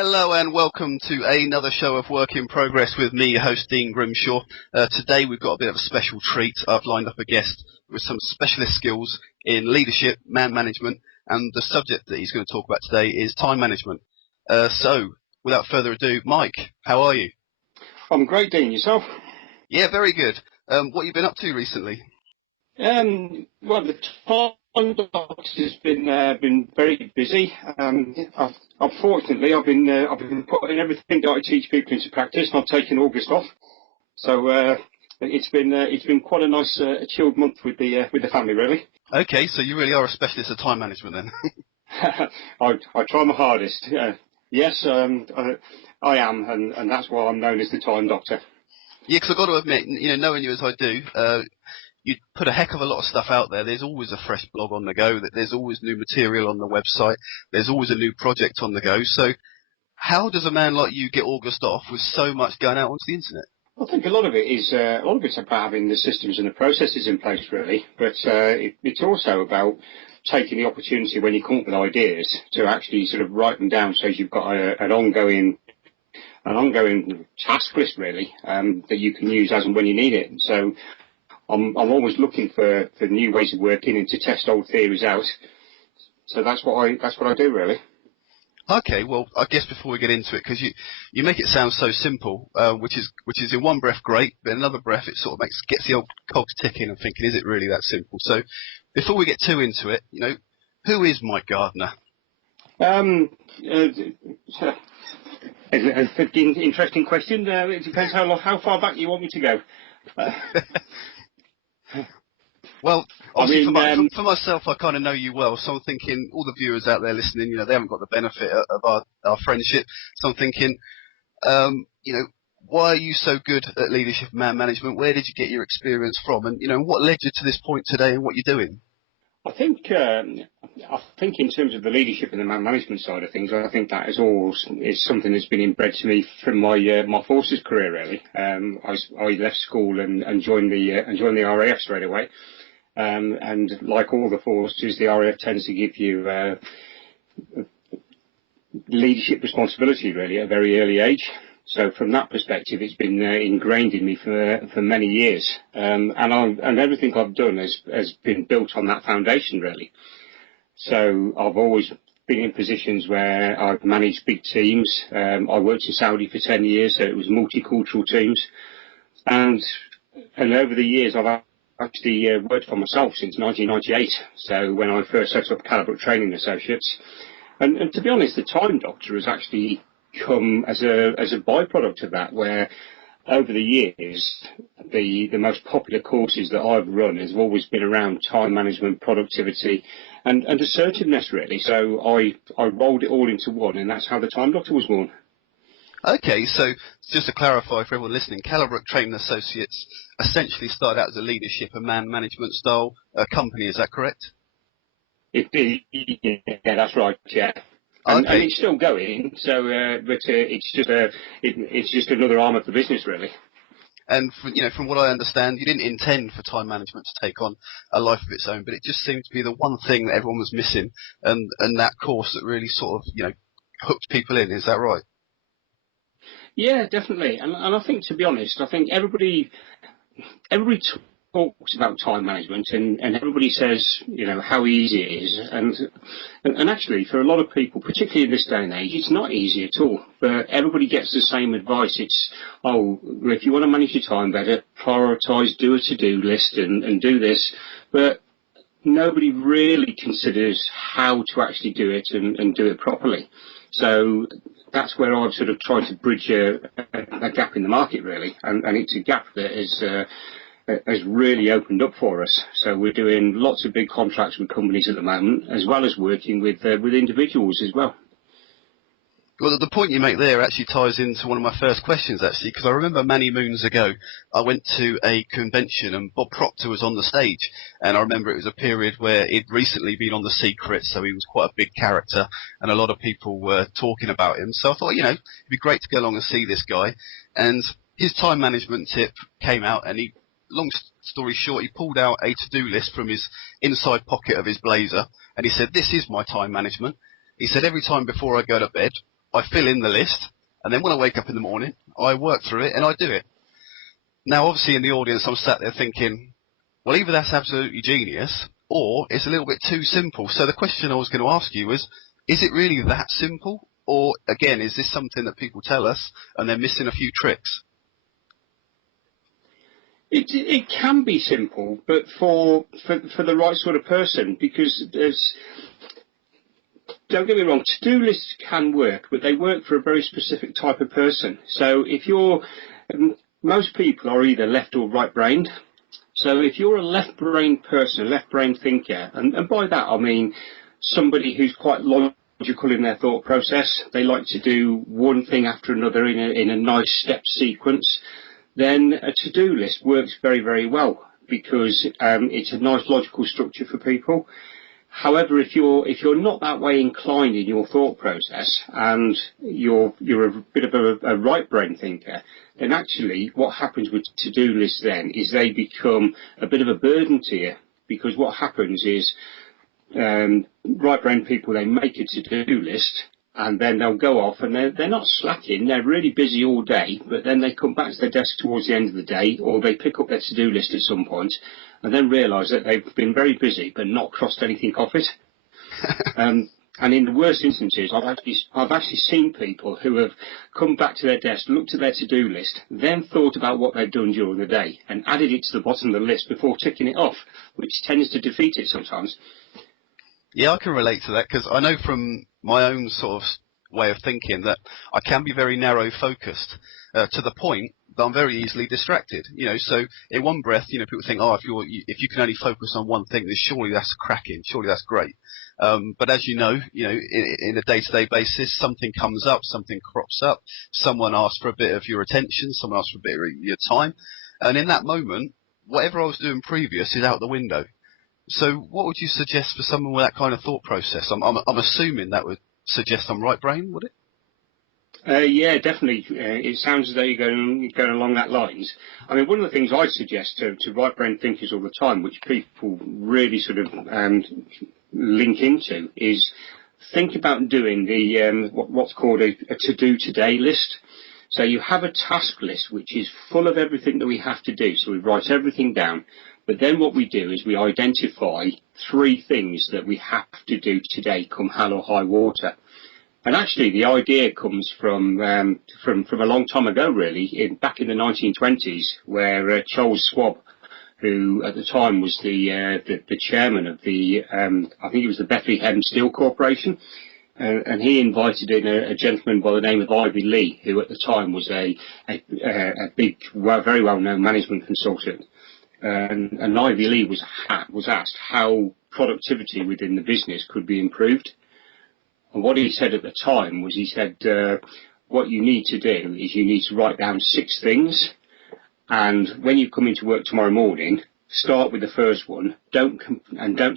Hello and welcome to another show of Work in Progress with me, your host Dean Grimshawe. Today we've got a bit of a special treat. I've lined up a guest with some specialist skills in leadership, man management, and the subject that he's going to talk about today is time management. So, without further ado, Mike, how are you? I'm great, Dean. Yourself? Yeah, very good. What have you been up to recently? Well, the time box has been very busy. Unfortunately, I've been putting everything that I teach people into practice, and I've taken August off. So it's been quite a nice chilled month with the family, really. Okay, so you really are a specialist at time management then. I try my hardest. Yes, I am, and that's why I'm known as the Time Doctor. Yeah, because I've got to admit, knowing you as I do, you put a heck of a lot of stuff out there. There's always a fresh blog on the go. There's always new material on the website. There's always a new project on the go. So how does a man like you get August off with so much going out onto the internet? I think a lot of it's about having the systems and the processes in place, really. But it's also about taking the opportunity when you come up with ideas to actually sort of write them down, so you've got an ongoing task list, really, that you can use as and when you need it. So I'm always looking for new ways of working and to test old theories out. So that's what I do, really. Okay, well, I guess before we get into it, because you make it sound so simple, which is in one breath great, but in another breath it sort of gets the old cogs ticking and thinking, is it really that simple? So before we get too into it, who is Mike Gardner? Interesting question. It depends how far back you want me to go. Well, obviously for myself, I kind of know you well, so I'm thinking all the viewers out there listening, they haven't got the benefit of our friendship. So I'm thinking, why are you so good at leadership and man management? Where did you get your experience from? And, what led you to this point today and what you're doing? I think in terms of the leadership and the man management side of things, I think that is something that's been inbred to me from my forces career, really. I left school and joined the RAF straight away. And like all the forces, the RAF tends to give you leadership responsibility, really, at a very early age. So from that perspective, it's been ingrained in me for many years, and everything I've done has been built on that foundation, really. So I've always been in positions where I've managed big teams. I worked in Saudi for 10 years, so it was multicultural teams, and over the years I've actually worked for myself since 1998. So when I first set up Calibre Training Associates, and to be honest, the Time Doctor has actually come as a byproduct of that, where over the years the most popular courses that I've run has always been around time management, productivity and assertiveness, really. So I rolled it all into one, and that's how the Time Doctor was born. Okay, so just to clarify for everyone listening, Calibre Training Associates essentially started out as a leadership and man management style company, is that correct? Yeah, that's right, yeah. And it's still going, so but it's just another arm of the business, really. And from what I understand, you didn't intend for time management to take on a life of its own, but it just seemed to be the one thing that everyone was missing, and that course that really sort of hooked people in. Is that right? Yeah, definitely. And I think, to be honest, I think everybody talks about time management, and everybody says, how easy it is. And actually, for a lot of people, particularly in this day and age, it's not easy at all. But everybody gets the same advice. It's, if you want to manage your time better, prioritise, do a to-do list and do this. But nobody really considers how to actually do it and do it properly. So that's where I've sort of tried to bridge a gap in the market, really. And it's a gap that has really opened up for us. So we're doing lots of big contracts with companies at the moment, as well as working with individuals as well. Well, the point you make there actually ties into one of my first questions, actually, because I remember many moons ago, I went to a convention and Bob Proctor was on the stage, and I remember it was a period where he'd recently been on The Secret, so he was quite a big character, and a lot of people were talking about him. So I thought, it'd be great to go along and see this guy, and his time management tip came out, and long story short, he pulled out a to-do list from his inside pocket of his blazer, and he said, "This is my time management." He said, "Every time before I go to bed, I fill in the list, and then when I wake up in the morning, I work through it and I do it. Now, obviously, in the audience, I'm sat there thinking, well, either that's absolutely genius, or it's a little bit too simple. So the question I was going to ask you was, is it really that simple? Or, again, is this something that people tell us and they're missing a few tricks? It can be simple, but for the right sort of person, because don't get me wrong, to-do lists can work, but they work for a very specific type of person. So if you're, most people are either left or right-brained. So if you're a left-brained person, a left-brained thinker, and by that I mean somebody who's quite logical in their thought process, they like to do one thing after another in a nice step sequence, then a to-do list works very, very well because it's a nice logical structure for people. However, if you're not that way inclined in your thought process and you're a bit of a right brain thinker, then actually what happens with to-do lists then is they become a bit of a burden to you, because what happens is right brain people, they make a to-do list and then they'll go off and they're not slacking, they're really busy all day, but then they come back to their desk towards the end of the day, or they pick up their to-do list at some point and then realise that they've been very busy but not crossed anything off it. And in the worst instances, I've actually seen people who have come back to their desk, looked at their to-do list, then thought about what they'd done during the day and added it to the bottom of the list before ticking it off, which tends to defeat it sometimes. Yeah, I can relate to that, because I know from my own sort of way of thinking that I can be very narrow focused to the point that I'm very easily distracted. So in one breath, people think, oh, if you can only focus on one thing, then surely that's cracking, surely that's great. But as you know, in a day-to-day basis, something comes up, something crops up, someone asks for a bit of your attention, someone asks for a bit of your time, and in that moment, whatever I was doing previous is out the window. So what would you suggest for someone with that kind of thought process? I'm assuming that would suggest I'm right brain, would it? Yeah, definitely. It sounds as though you're going along that lines. I mean, one of the things I suggest to right brain thinkers all the time, which people really sort of link into, is think about doing the what's called a to-do today list. So you have a task list which is full of everything that we have to do. So we write everything down. But then what we do is we identify 3 things that we have to do today, come hell or high water. And actually, the idea comes from a long time ago, really, back in the 1920s, where Charles Schwab, who at the time was the chairman of I think it was the Bethlehem Steel Corporation, and he invited in a gentleman by the name of Ivy Lee, who at the time was a big, very well-known management consultant. And Ivy Lee was asked how productivity within the business could be improved. And what he said at the time was, he said, what you need to do is you need to write down 6 things. And when you come into work tomorrow morning, start with the first one. Don't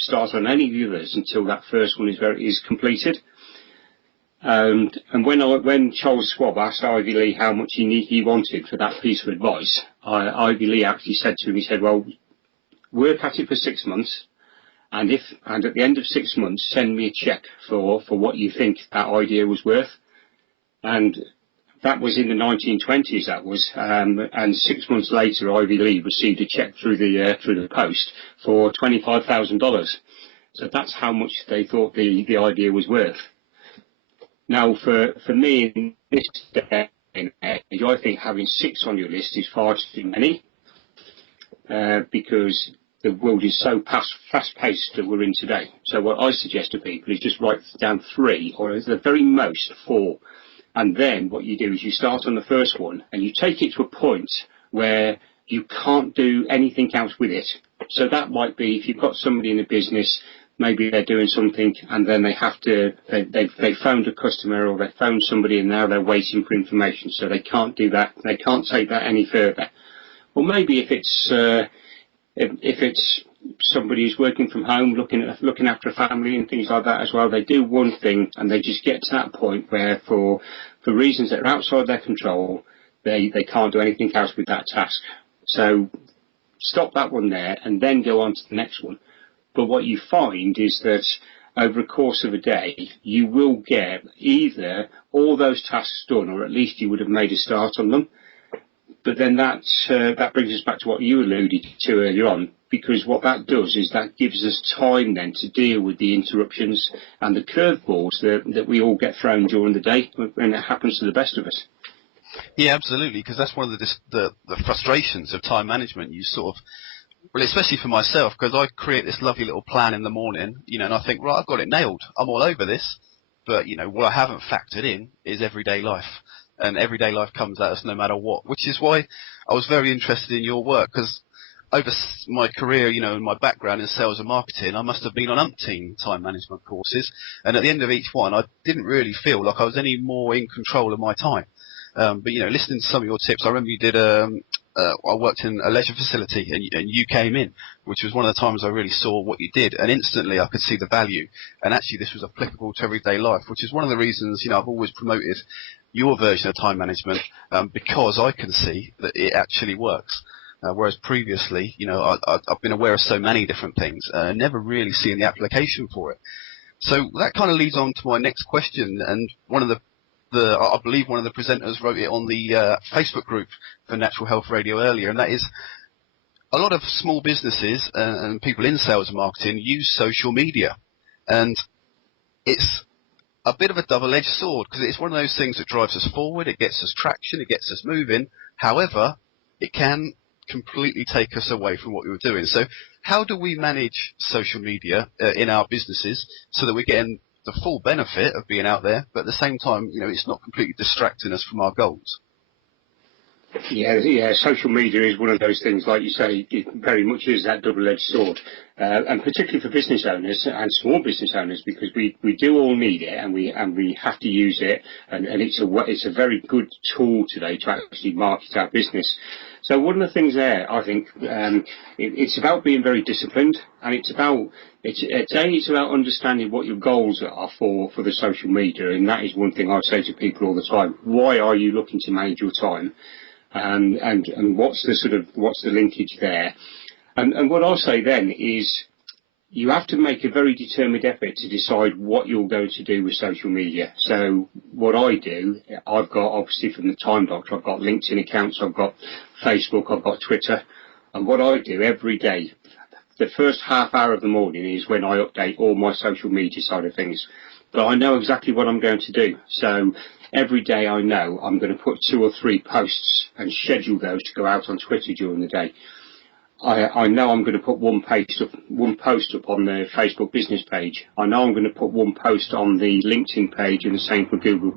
start on any of the others until that first one is completed. And when Charles Schwab asked Ivy Lee how much he wanted for that piece of advice, Ivy Lee actually said to him, he said, well, work at it for 6 months, and at the end of 6 months, send me a cheque for what you think that idea was worth. And that was in the 1920s, that was, and 6 months later, Ivy Lee received a cheque through the post for $25,000. So that's how much they thought the idea was worth. Now, for me, in this day and age, I think having 6 on your list is far too many, because the world is so fast-paced that we're in today. So what I suggest to people is just write down 3, or at the very most 4. And then what you do is you start on the first one, and you take it to a point where you can't do anything else with it. So that might be, if you've got somebody in a business, maybe they're doing something and then they phoned a customer, or they phoned somebody and now they're waiting for information, so they can't do that, they can't take that any further. Or maybe if it's somebody who's working from home, looking after a family and things like that as well, they do one thing and they just get to that point where for reasons that are outside their control, they can't do anything else with that task. So stop that one there and then go on to the next one. But what you find is that over the course of a day, you will get either all those tasks done, or at least you would have made a start on them. But then that brings us back to what you alluded to earlier on, because what that does is that gives us time then to deal with the interruptions and the curveballs that we all get thrown during the day, and it happens to the best of us. Yeah, absolutely, because that's one of the frustrations of time management. You sort of, well, especially for myself, because I create this lovely little plan in the morning, and I think, right, I've got it nailed. I'm all over this. But, what I haven't factored in is everyday life. And everyday life comes at us no matter what, which is why I was very interested in your work, because over my career, and my background in sales and marketing, I must have been on umpteen time management courses. And at the end of each one, I didn't really feel like I was any more in control of my time. But, listening to some of your tips, I remember you did I worked in a leisure facility, and you came in, which was one of the times I really saw what you did, and instantly I could see the value. And actually, this was applicable to everyday life, which is one of the reasons I've always promoted your version of time management, because I can see that it actually works. Whereas previously, I've been aware of so many different things, never really seeing the application for it. So that kind of leads on to my next question, and one of I believe one of the presenters wrote it on the Facebook group for Natural Health Radio earlier, and that is a lot of small businesses and people in sales and marketing use social media, and it's a bit of a double-edged sword, because it's one of those things that drives us forward, it gets us traction, it gets us moving. However, it can completely take us away from what we were doing. So how do we manage social media in our businesses so that we're getting the full benefit of being out there, but at the same time, it's not completely distracting us from our goals? Yeah, social media is one of those things, like you say, it very much is that double-edged sword, and particularly for business owners and small business owners, because we do all need it, and we have to use it, and it's a very good tool today to actually market our business. So one of the things there, I think, it's about being very disciplined, and it's about understanding what your goals are for the social media, and that is one thing I say to people all the time. Why are you looking to manage your time? And what's the linkage there? And what I'll say then is you have to make a very determined effort to decide what you're going to do with social media. So what I do, I've got, obviously from the Time Doctor, I've got LinkedIn accounts, I've got Facebook, I've got Twitter. And what I do every day, the first half hour of the morning is when I update all my social media side of things. But I know exactly what I'm going to do. So every day I know I'm going to put 2 or 3 posts and schedule those to go out on Twitter during the day. I know I'm going to put one post up on the Facebook business page. I know I'm going to put one post on the LinkedIn page, and the same for Google+.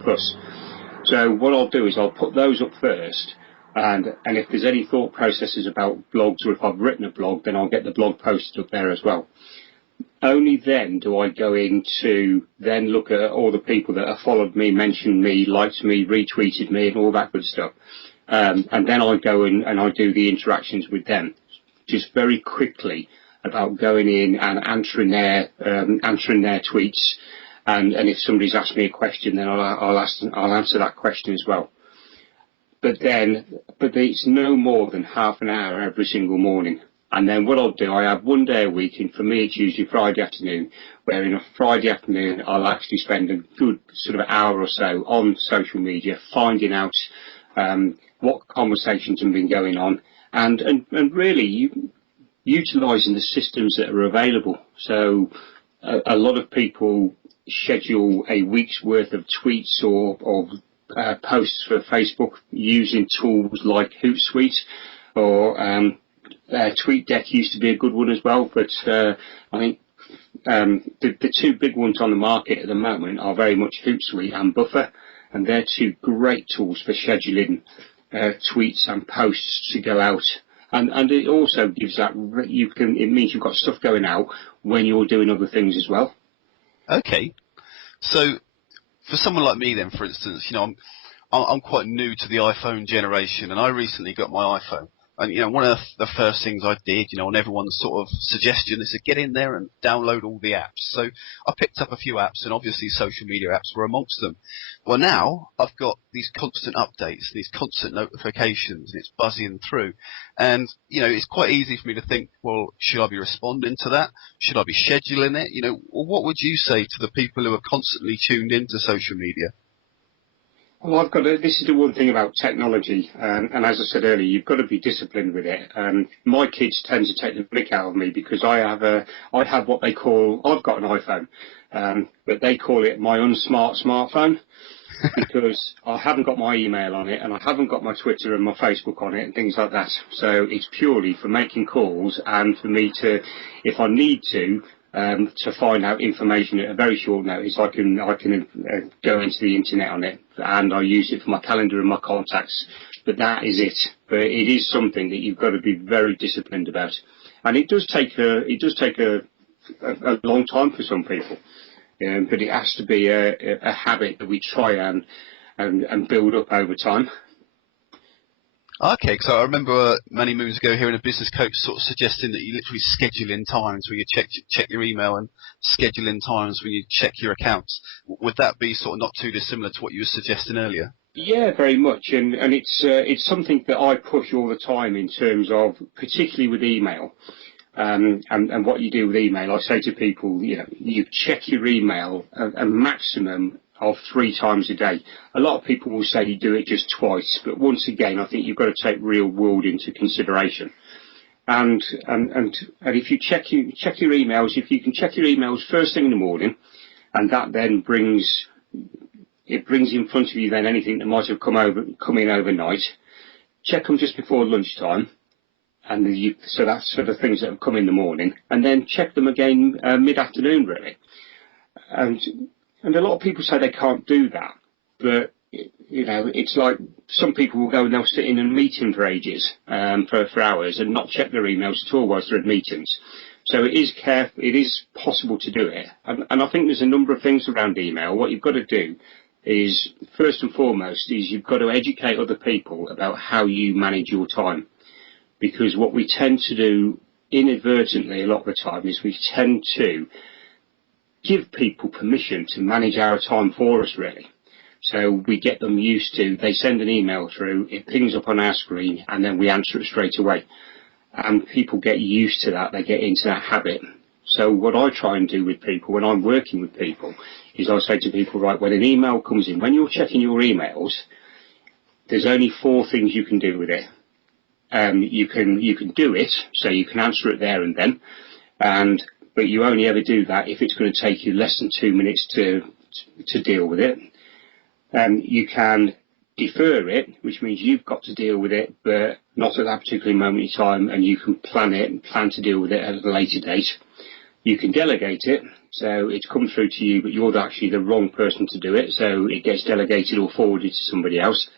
So what I'll do is I'll put those up first, and if there's any thought processes about blogs, or if I've written a blog, then I'll get the blog posted up there as well. Only then do I go in to then look at all the people that have followed me, mentioned me, liked me, retweeted me, and all that good stuff. And then I go in and I do the interactions with them, just very quickly, about going in and answering their tweets. And if somebody's asked me a question, then I'll answer that question as well. But it's no more than half an hour every single morning. And then what I'll do, I have one day a week, and for me it's usually Friday afternoon, where in a Friday afternoon I'll actually spend a good sort of hour or so on social media, finding out what conversations have been going on, and really utilising the systems that are available. So a lot of people schedule a week's worth of tweets or posts for Facebook using tools like Hootsuite, or TweetDeck used to be a good one as well, but I think the 2 big ones on the market at the moment are very much Hootsuite and Buffer, and they're 2 great tools for scheduling tweets and posts to go out. And it also gives that it means you've got stuff going out when you're doing other things as well. Okay, so for someone like me then, for instance, I'm quite new to the iPhone generation, and I recently got my iPhone. And, one of the first things I did, on everyone's sort of suggestion, they said, get in there and download all the apps. So I picked up a few apps, and obviously social media apps were amongst them. Well, now I've got these constant updates, these constant notifications, and it's buzzing through. And, it's quite easy for me to think, well, should I be responding to that? Should I be scheduling it? Well, what would you say to the people who are constantly tuned into social media? Well, this is the one thing about technology, and as I said earlier, you've got to be disciplined with it. My kids tend to take the mick out of me because I have what they call, I've got an iPhone, but they call it my unsmart smartphone because I haven't got my email on it and I haven't got my Twitter and my Facebook on it and things like that. So it's purely for making calls and for me to, if I need to find out information at a very short notice, I can go into the internet on it, and I use it for my calendar and my contacts. But that is it. But it is something that you've got to be very disciplined about, and it does take a long time for some people. But it has to be a habit that we try and build up over time. Okay, because I remember many moons ago hearing a business coach sort of suggesting that you literally schedule in times when you check your email and schedule in times when you check your accounts. Would that be sort of not too dissimilar to what you were suggesting earlier? Yeah, very much, and it's something that I push all the time in terms of, particularly with email, and what you do with email. I say to people, you check your email a maximum of 3 times a day. A lot of people will say you do it just twice, but once again, I think you've got to take real world into consideration. And if you check your emails, if you can check your emails first thing in the morning, and that then brings in front of you then anything that might have come in overnight. Check them just before lunchtime, and so that's for the things that have come in the morning, and then check them again mid-afternoon, really. And a lot of people say they can't do that, but it's like some people will go and they'll sit in a meeting for ages, for hours, and not check their emails at all whilst they're at meetings. So it is possible to do it, and I think there's a number of things around email. What you've got to do is, first and foremost, is you've got to educate other people about how you manage your time, because what we tend to do inadvertently a lot of the time is we tend to give people permission to manage our time for us, really. So we get them used to, they send an email through, it pings up on our screen, and then we answer it straight away. And people get used to that, they get into that habit. So what I try and do with people when I'm working with people is I say to people, right, when an email comes in, when you're checking your emails, there's only 4 things you can do with it. You can do it, so you can answer it there and then, but you only ever do that if it's going to take you less than 2 minutes to deal with it. You can defer it, which means you've got to deal with it, but not at that particular moment in time, and you can plan to deal with it at a later date. You can delegate it, so it's come through to you, but you're actually the wrong person to do it, so it gets delegated or forwarded to somebody else.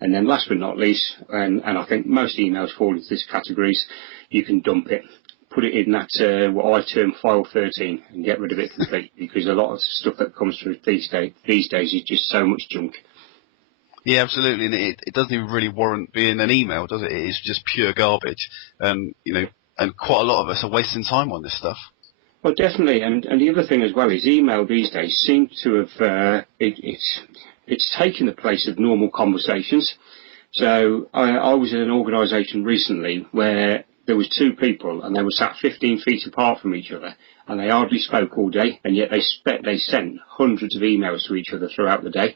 And then last but not least, and I think most emails fall into this categories, you can dump it. Put it in that, what I term file 13, and get rid of it completely, because a lot of stuff that comes through these days is just so much junk. Yeah, absolutely, and it doesn't even really warrant being an email, does it? It is just pure garbage, and quite a lot of us are wasting time on this stuff. Well, definitely, and the other thing as well is email these days seems to have it's taken the place of normal conversations. So I was in an organisation recently where there was 2 people and they were sat 15 feet apart from each other, and they hardly spoke all day, and yet they sent hundreds of emails to each other throughout the day,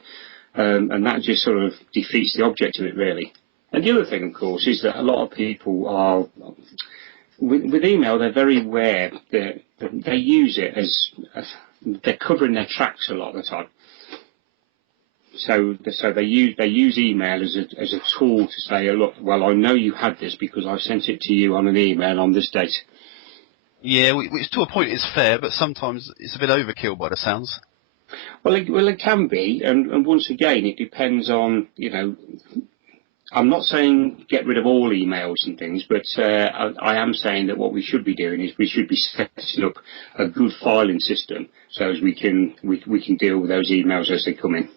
and that just sort of defeats the object of it, really. And the other thing, of course, is that a lot of people are with email. They're very aware that they use it as they're covering their tracks a lot of the time. So they use email as a tool to say, look, well, I know you had this because I sent it to you on an email on this date. Yeah, which to a point is fair, but sometimes it's a bit overkill by the sounds. Well, it can be, and once again, it depends on, I'm not saying get rid of all emails and things, but I am saying that what we should be doing is we should be setting up a good filing system so as we can deal with those emails as they come in.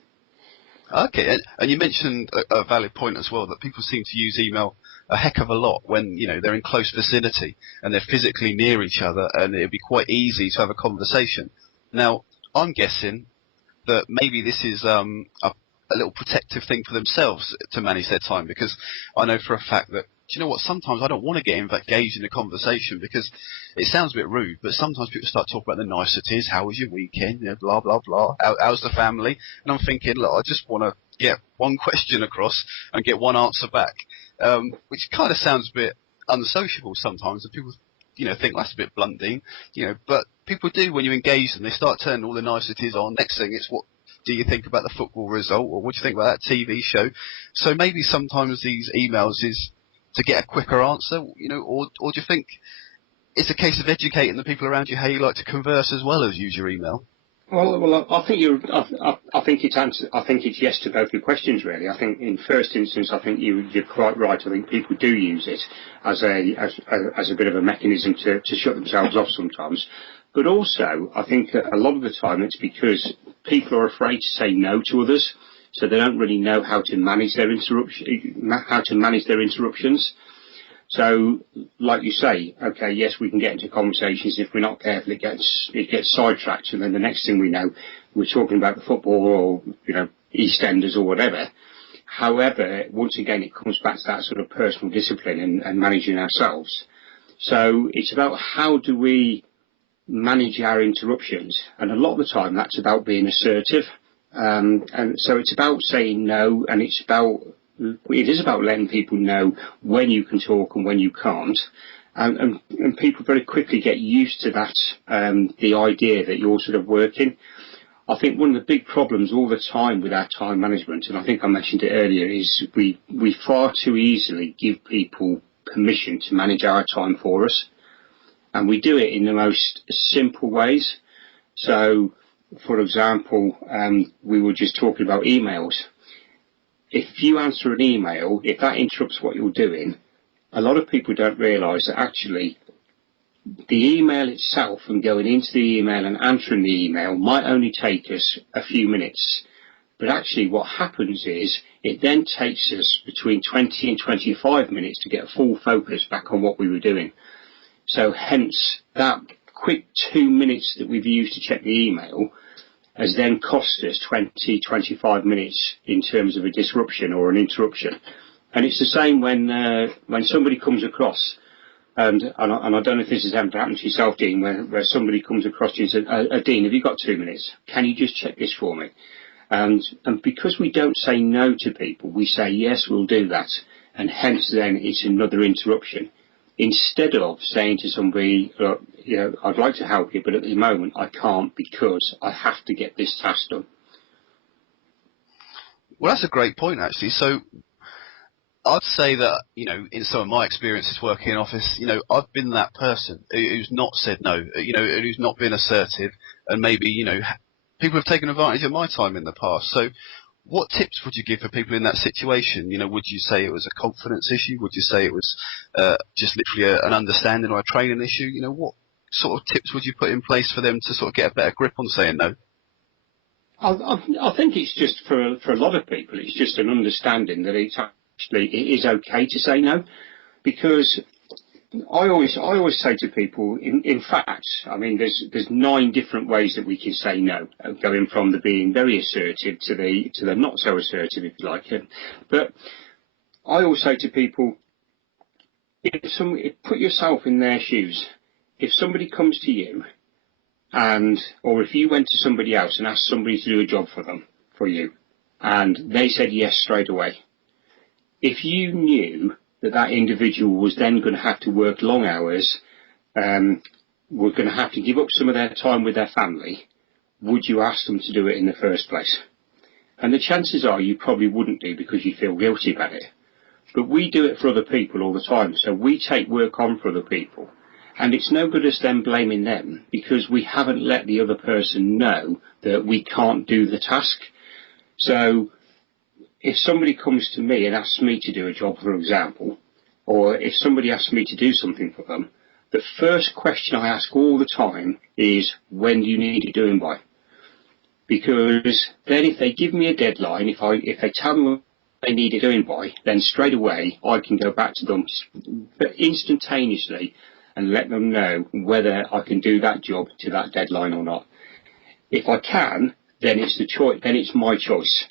Okay, and you mentioned a valid point as well, that people seem to use email a heck of a lot when, they're in close vicinity and they're physically near each other, and it'd be quite easy to have a conversation. Now, I'm guessing that maybe this is a little protective thing for themselves to manage their time, because I know for a fact that, do you know what, sometimes I don't want to get engaged in a conversation because it sounds a bit rude, but sometimes people start talking about the niceties. How was your weekend? Blah, blah, blah. How's the family? And I'm thinking, look, I just want to get one question across and get one answer back, which kind of sounds a bit unsociable sometimes, and people think that's a bit blunt, Dean, but people do when you engage them. They start turning all the niceties on. Next thing, it's what do you think about the football result, or what do you think about that TV show? So maybe sometimes these emails is to get a quicker answer, or do you think it's a case of educating the people around you how you like to converse as well as use your email? Well, I think it's yes to both your questions, really. I think in first instance, I think you're quite right. I think people do use it as a bit of a mechanism to shut themselves off sometimes. But also, I think a lot of the time it's because people are afraid to say no to others, so they don't really know how to manage their interruptions. So, like you say, okay, yes, we can get into conversations. If we're not careful, it gets sidetracked, and then the next thing we know, we're talking about the football or EastEnders or whatever. However, once again, it comes back to that sort of personal discipline and managing ourselves. So it's about how do we manage our interruptions, and a lot of the time that's about being assertive. And so it's about saying no, and it is about letting people know when you can talk and when you can't. And people very quickly get used to that, the idea that you're sort of working. I think one of the big problems all the time with our time management, and I think I mentioned it earlier, is we far too easily give people permission to manage our time for us. And we do it in the most simple ways. So, for example, we were just talking about emails. If you answer an email, if that interrupts what you're doing, a lot of people don't realise that actually the email itself and going into the email and answering the email might only take us a few minutes. But actually what happens is it then takes us between 20 and 25 minutes to get full focus back on what we were doing. So hence that quick 2 minutes that we've used to check the email has then cost us 20, 25 minutes in terms of a disruption or an interruption. And it's the same when somebody comes across, and I don't know if this has ever happened to yourself, Dean, where somebody comes across to you and says, Dean, have you got 2 minutes? Can you just check this for me? And because we don't say no to people, we say, yes, we'll do that. And hence then it's another interruption. Instead of saying to somebody, look, I'd like to help you, but at the moment I can't because I have to get this task done. Well, that's a great point, actually. So I'd say that, in some of my experiences working in office, I've been that person who's not said no, who's not been assertive, and maybe, people have taken advantage of my time in the past. So what tips would you give for people in that situation? Would you say it was a confidence issue? Would you say it was just literally an understanding or a training issue? What sort of tips would you put in place for them to sort of get a better grip on saying no? I think it's just for a lot of people, it's just an understanding that it is okay to say no, because I always say to people, in fact, I mean, there's 9 different ways that we can say no, going from the being very assertive to the not so assertive, if you like it. But I always say to people, put yourself in their shoes. If somebody comes to you, or if you went to somebody else and asked somebody to do a job for you, and they said yes straight away, if you knew that individual was then going to have to work long hours, were going to have to give up some of their time with their family, would you ask them to do it in the first place? And the chances are you probably wouldn't do because you feel guilty about it. But we do it for other people all the time. So we take work on for other people. And it's no good us then blaming them because we haven't let the other person know that we can't do the task. So if somebody comes to me and asks me to do a job, for example, or if somebody asks me to do something for them, the first question I ask all the time is, when do you need it doing by? Because then if they give me a deadline, if they tell me they need it doing by, then straight away I can go back to them instantaneously and let them know whether I can do that job to that deadline or not. If I can, then it's the choice. Then it's my choice.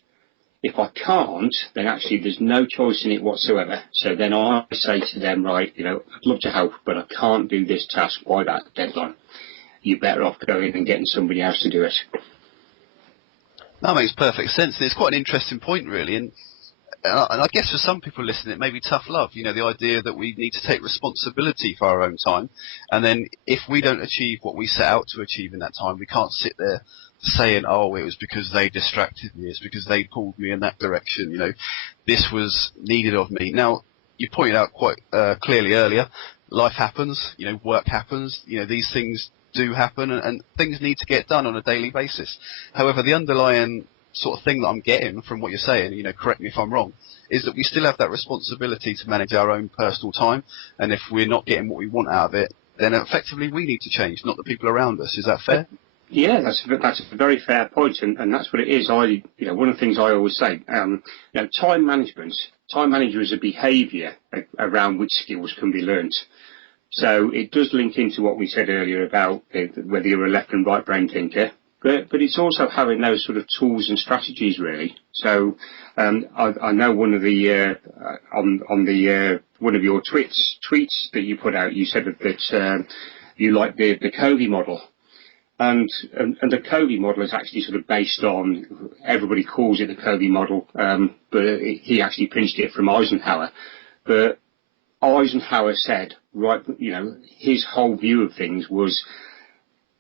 If I can't, then actually there's no choice in it whatsoever. So then I say to them, right, I'd love to help, but I can't do this task by that deadline. You're better off going and getting somebody else to do it. That makes perfect sense. And it's quite an interesting point, really. And I guess for some people listening, it may be tough love. The idea that we need to take responsibility for our own time. And then if we don't achieve what we set out to achieve in that time, we can't sit there saying, oh, it was because they distracted me. It's because they pulled me in that direction. This was needed of me. Now, you pointed out quite clearly earlier, life happens, work happens, these things do happen and things need to get done on a daily basis. However, the underlying sort of thing that I'm getting from what you're saying, correct me if I'm wrong, is that we still have that responsibility to manage our own personal time. And if we're not getting what we want out of it, then effectively we need to change, not the people around us. Is that fair? Yeah, that's a very fair point, and that's what it is. One of the things I always say, time management is a behaviour around which skills can be learnt. So it does link into what we said earlier about whether you're a left and right brain thinker, but it's also having those sort of tools and strategies really. So I know one of the one of your tweets that you put out, you said that you like the Covey model. And the Covey model is actually sort of based on, everybody calls it the Covey model, but he actually pinched it from Eisenhower. But Eisenhower said, right, his whole view of things was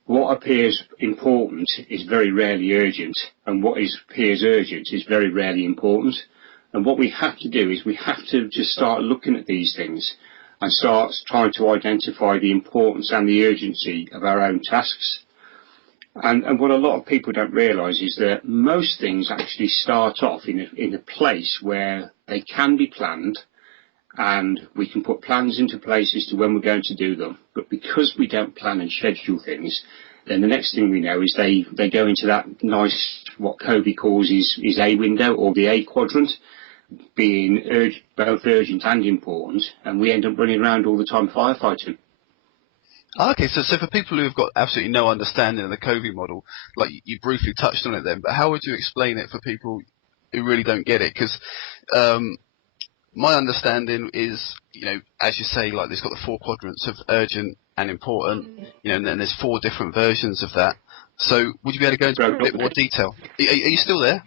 what appears important is very rarely urgent, and what appears urgent is very rarely important. And what we have to do is we have to just start looking at these things and start trying to identify the importance and the urgency of our own tasks. And what a lot of people don't realise is that most things actually start off in a place where they can be planned, and we can put plans into place as to when we're going to do them. But because we don't plan and schedule things, then the next thing we know is they go into that nice, what Covey calls his A window, or the A quadrant, being both urgent and important, and we end up running around all the time firefighting. Okay, so for people who have got absolutely no understanding of the Covey model, like you briefly touched on it then, but how would you explain it for people who really don't get it? Because my understanding is, as you say, like there's got the 4 quadrants of urgent and important, and then there's 4 different versions of that. So would you be able to go into a bit more detail? Are you still there?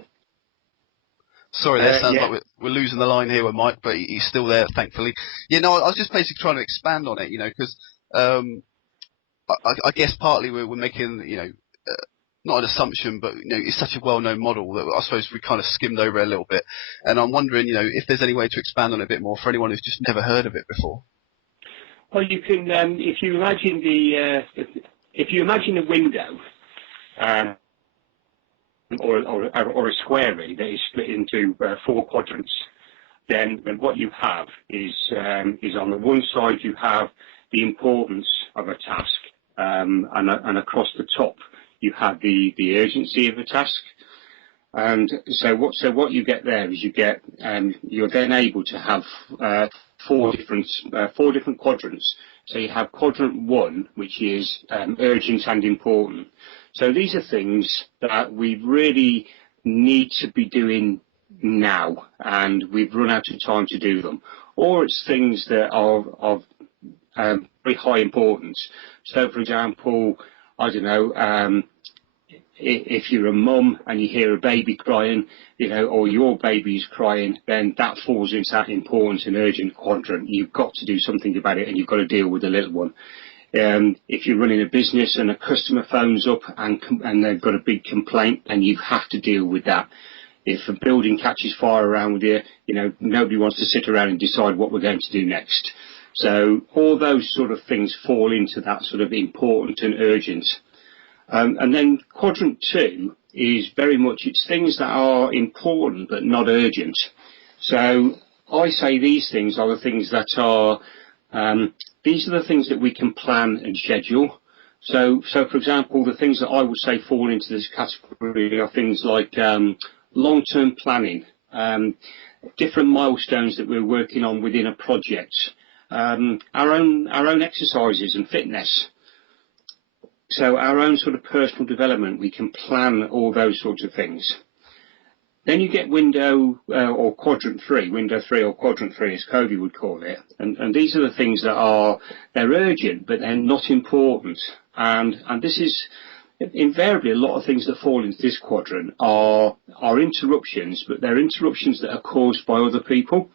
Sorry, that sounds like we're losing the line here with Mike, but he's still there, thankfully. I was just basically trying to expand on it, because I guess partly we're making, not an assumption, but it's such a well-known model that I suppose we kind of skimmed over a little bit. And I'm wondering, if there's any way to expand on it a bit more for anyone who's just never heard of it before. Well, you can, if you imagine a window, or a square really that is split into 4 quadrants, then what you have is on the one side you have the importance of a task, and across the top you have the urgency of the task. And so what you get there is you're then able to have 4 different quadrants. So you have quadrant 1, which is urgent and important. So these are things that we really need to be doing now, and we've run out of time to do them. Or it's things that are of very high importance. So, for example, I don't know, if you're a mum and you hear a baby crying, or your baby's crying, then that falls into that important and urgent quadrant. You've got to do something about it, and you've got to deal with the little one. If you're running a business and a customer phones up and they've got a big complaint, then you have to deal with that. If a building catches fire around here, nobody wants to sit around and decide what we're going to do next. So all those sort of things fall into that sort of important and urgent. And then quadrant 2 is very much, it's things that are important but not urgent. So I say these things are the things that are, these are the things that we can plan and schedule. So for example, the things that I would say fall into this category are things like long-term planning different milestones that we're working on within a project, our own exercises and fitness. So our own sort of personal development, we can plan all those sorts of things. Then you get window or quadrant 3, window 3 or quadrant 3 as Covey would call it. And these are the things that they're urgent, but they're not important. And this is invariably a lot of things that fall into this quadrant are interruptions, but they're interruptions that are caused by other people.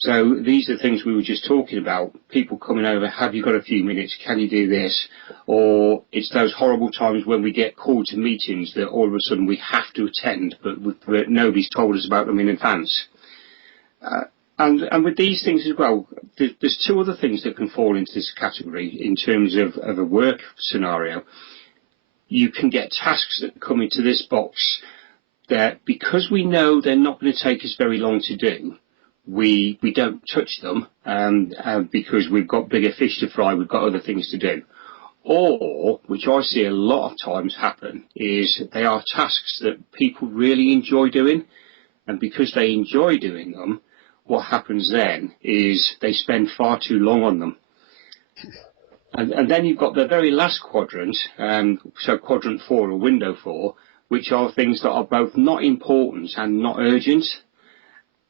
So these are things we were just talking about, people coming over, have you got a few minutes, can you do this? Or it's those horrible times when we get called to meetings that all of a sudden we have to attend, but nobody's told us about them in advance. And with these things as well, there's two other things that can fall into this category in terms of a work scenario. You can get tasks that come into this box that, because we know they're not going to take us very long to do, we don't touch them because we've got bigger fish to fry, we've got other things to do. Or, which I see a lot of times happen, is they are tasks that people really enjoy doing, and because they enjoy doing them, what happens then is they spend far too long on them. And then you've got the very last quadrant, so quadrant 4 or window 4, which are things that are both not important and not urgent.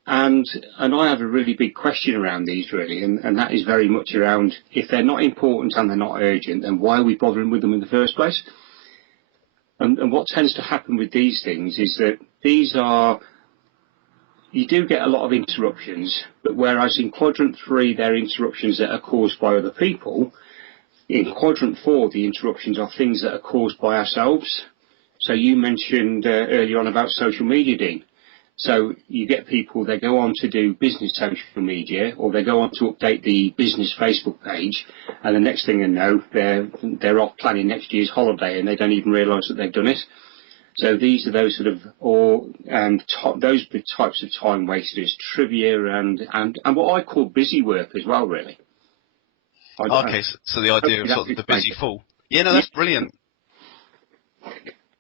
And I have a really big question around these, really, and that is very much around, if they're not important and they're not urgent, then why are we bothering with them in the first place? And what tends to happen with these things is that you do get a lot of interruptions, but whereas in quadrant 3 they're interruptions that are caused by other people, in quadrant 4 the interruptions are things that are caused by ourselves. So you mentioned earlier on about social media, Dean. So you get people, they go on to do business social media, or they go on to update the business Facebook page, and the next thing they know, they're off planning next year's holiday, and they don't even realise that they've done it. So these are those sort of, those types of time wasters, trivia, and what I call busy work as well, really. Okay, so the idea of sort of the busy fool. Yeah, no, that's brilliant.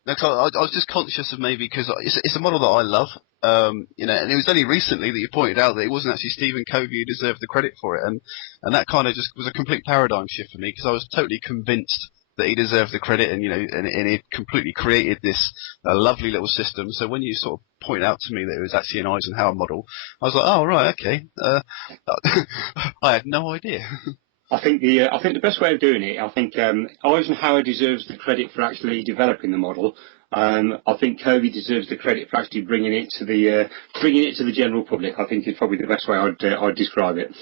No, I was just conscious of maybe, because it's a model that I love, and it was only recently that you pointed out that it wasn't actually Stephen Covey who deserved the credit for it, and that kind of just was a complete paradigm shift for me, because I was totally convinced that he deserved the credit, and and he completely created this lovely little system. So when you sort of pointed out to me that it was actually an Eisenhower model, I was like, oh right, okay, I had no idea. I think the best way of doing it, I think Eisenhower deserves the credit for actually developing the model. I think Covey deserves the credit for actually bringing it to the general public. I think is probably the best way I'd describe it.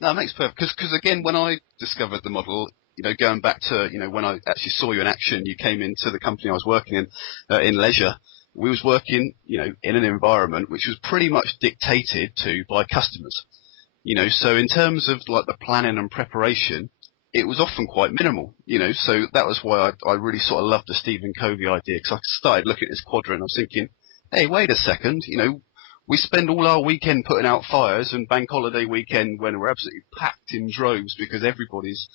No, it makes perfect, because again, when I discovered the model, going back to when I actually saw you in action, you came into the company I was working in leisure. We was working in an environment which was pretty much dictated to by customers. So in terms of like the planning and preparation, it was often quite minimal, so that was why I really sort of loved the Stephen Covey idea, because I started looking at this quadrant and I was thinking, hey, wait a second, we spend all our weekend putting out fires, and bank holiday weekend when we're absolutely packed in droves because everybody's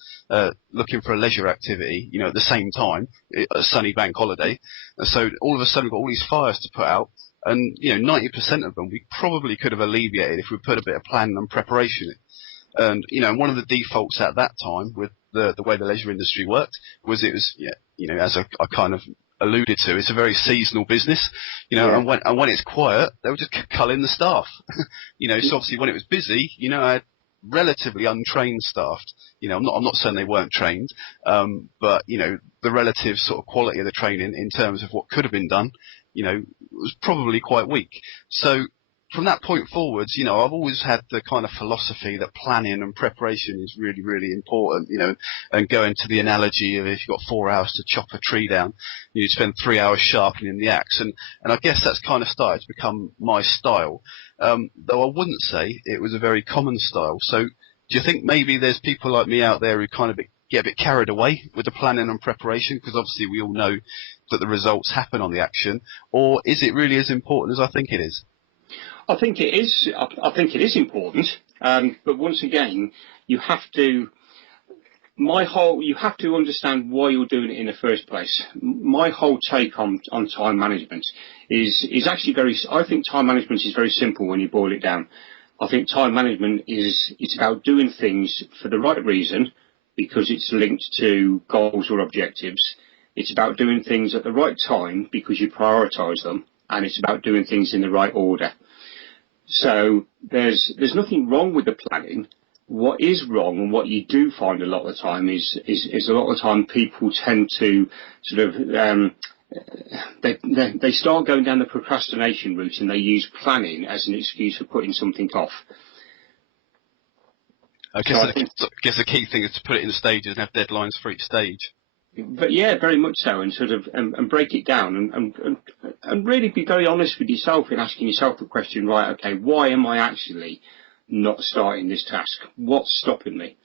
looking for a leisure activity, at the same time, a sunny bank holiday. And so all of a sudden we've got all these fires to put out. And, 90% of them we probably could have alleviated if we put a bit of planning and preparation in. And, one of the defaults at that time with the way the leisure industry worked was it was, as I kind of alluded to, it's a very seasonal business, Yeah. and when it's quiet, they were just culling the staff. So obviously when it was busy, I had relatively untrained staff. I'm not saying they weren't trained, but, the relative sort of quality of the training in terms of what could have been done, was probably quite weak. So from that point forwards, I've always had the kind of philosophy that planning and preparation is really, really important, and going to the analogy of if you've got 4 hours to chop a tree down, you spend 3 hours sharpening the axe. And I guess that's kind of started to become my style, though I wouldn't say it was a very common style. So do you think maybe there's people like me out there who kind of get a bit carried away with the planning and preparation, because obviously we all know that the results happen on the action, or is it really as important as I think it is? I think it is. I think it is important, but once again, you have to. you have to understand why you're doing it in the first place. My whole take on time management is actually I think time management is very simple when you boil it down. I think time management it's about doing things for the right reason because it's linked to goals or objectives. It's about doing things at the right time because you prioritise them, and it's about doing things in the right order. So there's nothing wrong with the planning. What is wrong, and what you do find a lot of the time, is a lot of the time people tend to sort of they start going down the procrastination route, and they use planning as an excuse for putting something off. I guess the key thing is to put it in stages and have deadlines for each stage. But yeah, very much so, and sort of and break it down, and really be very honest with yourself in asking yourself the question, right? Okay, why am I actually not starting this task? What's stopping me?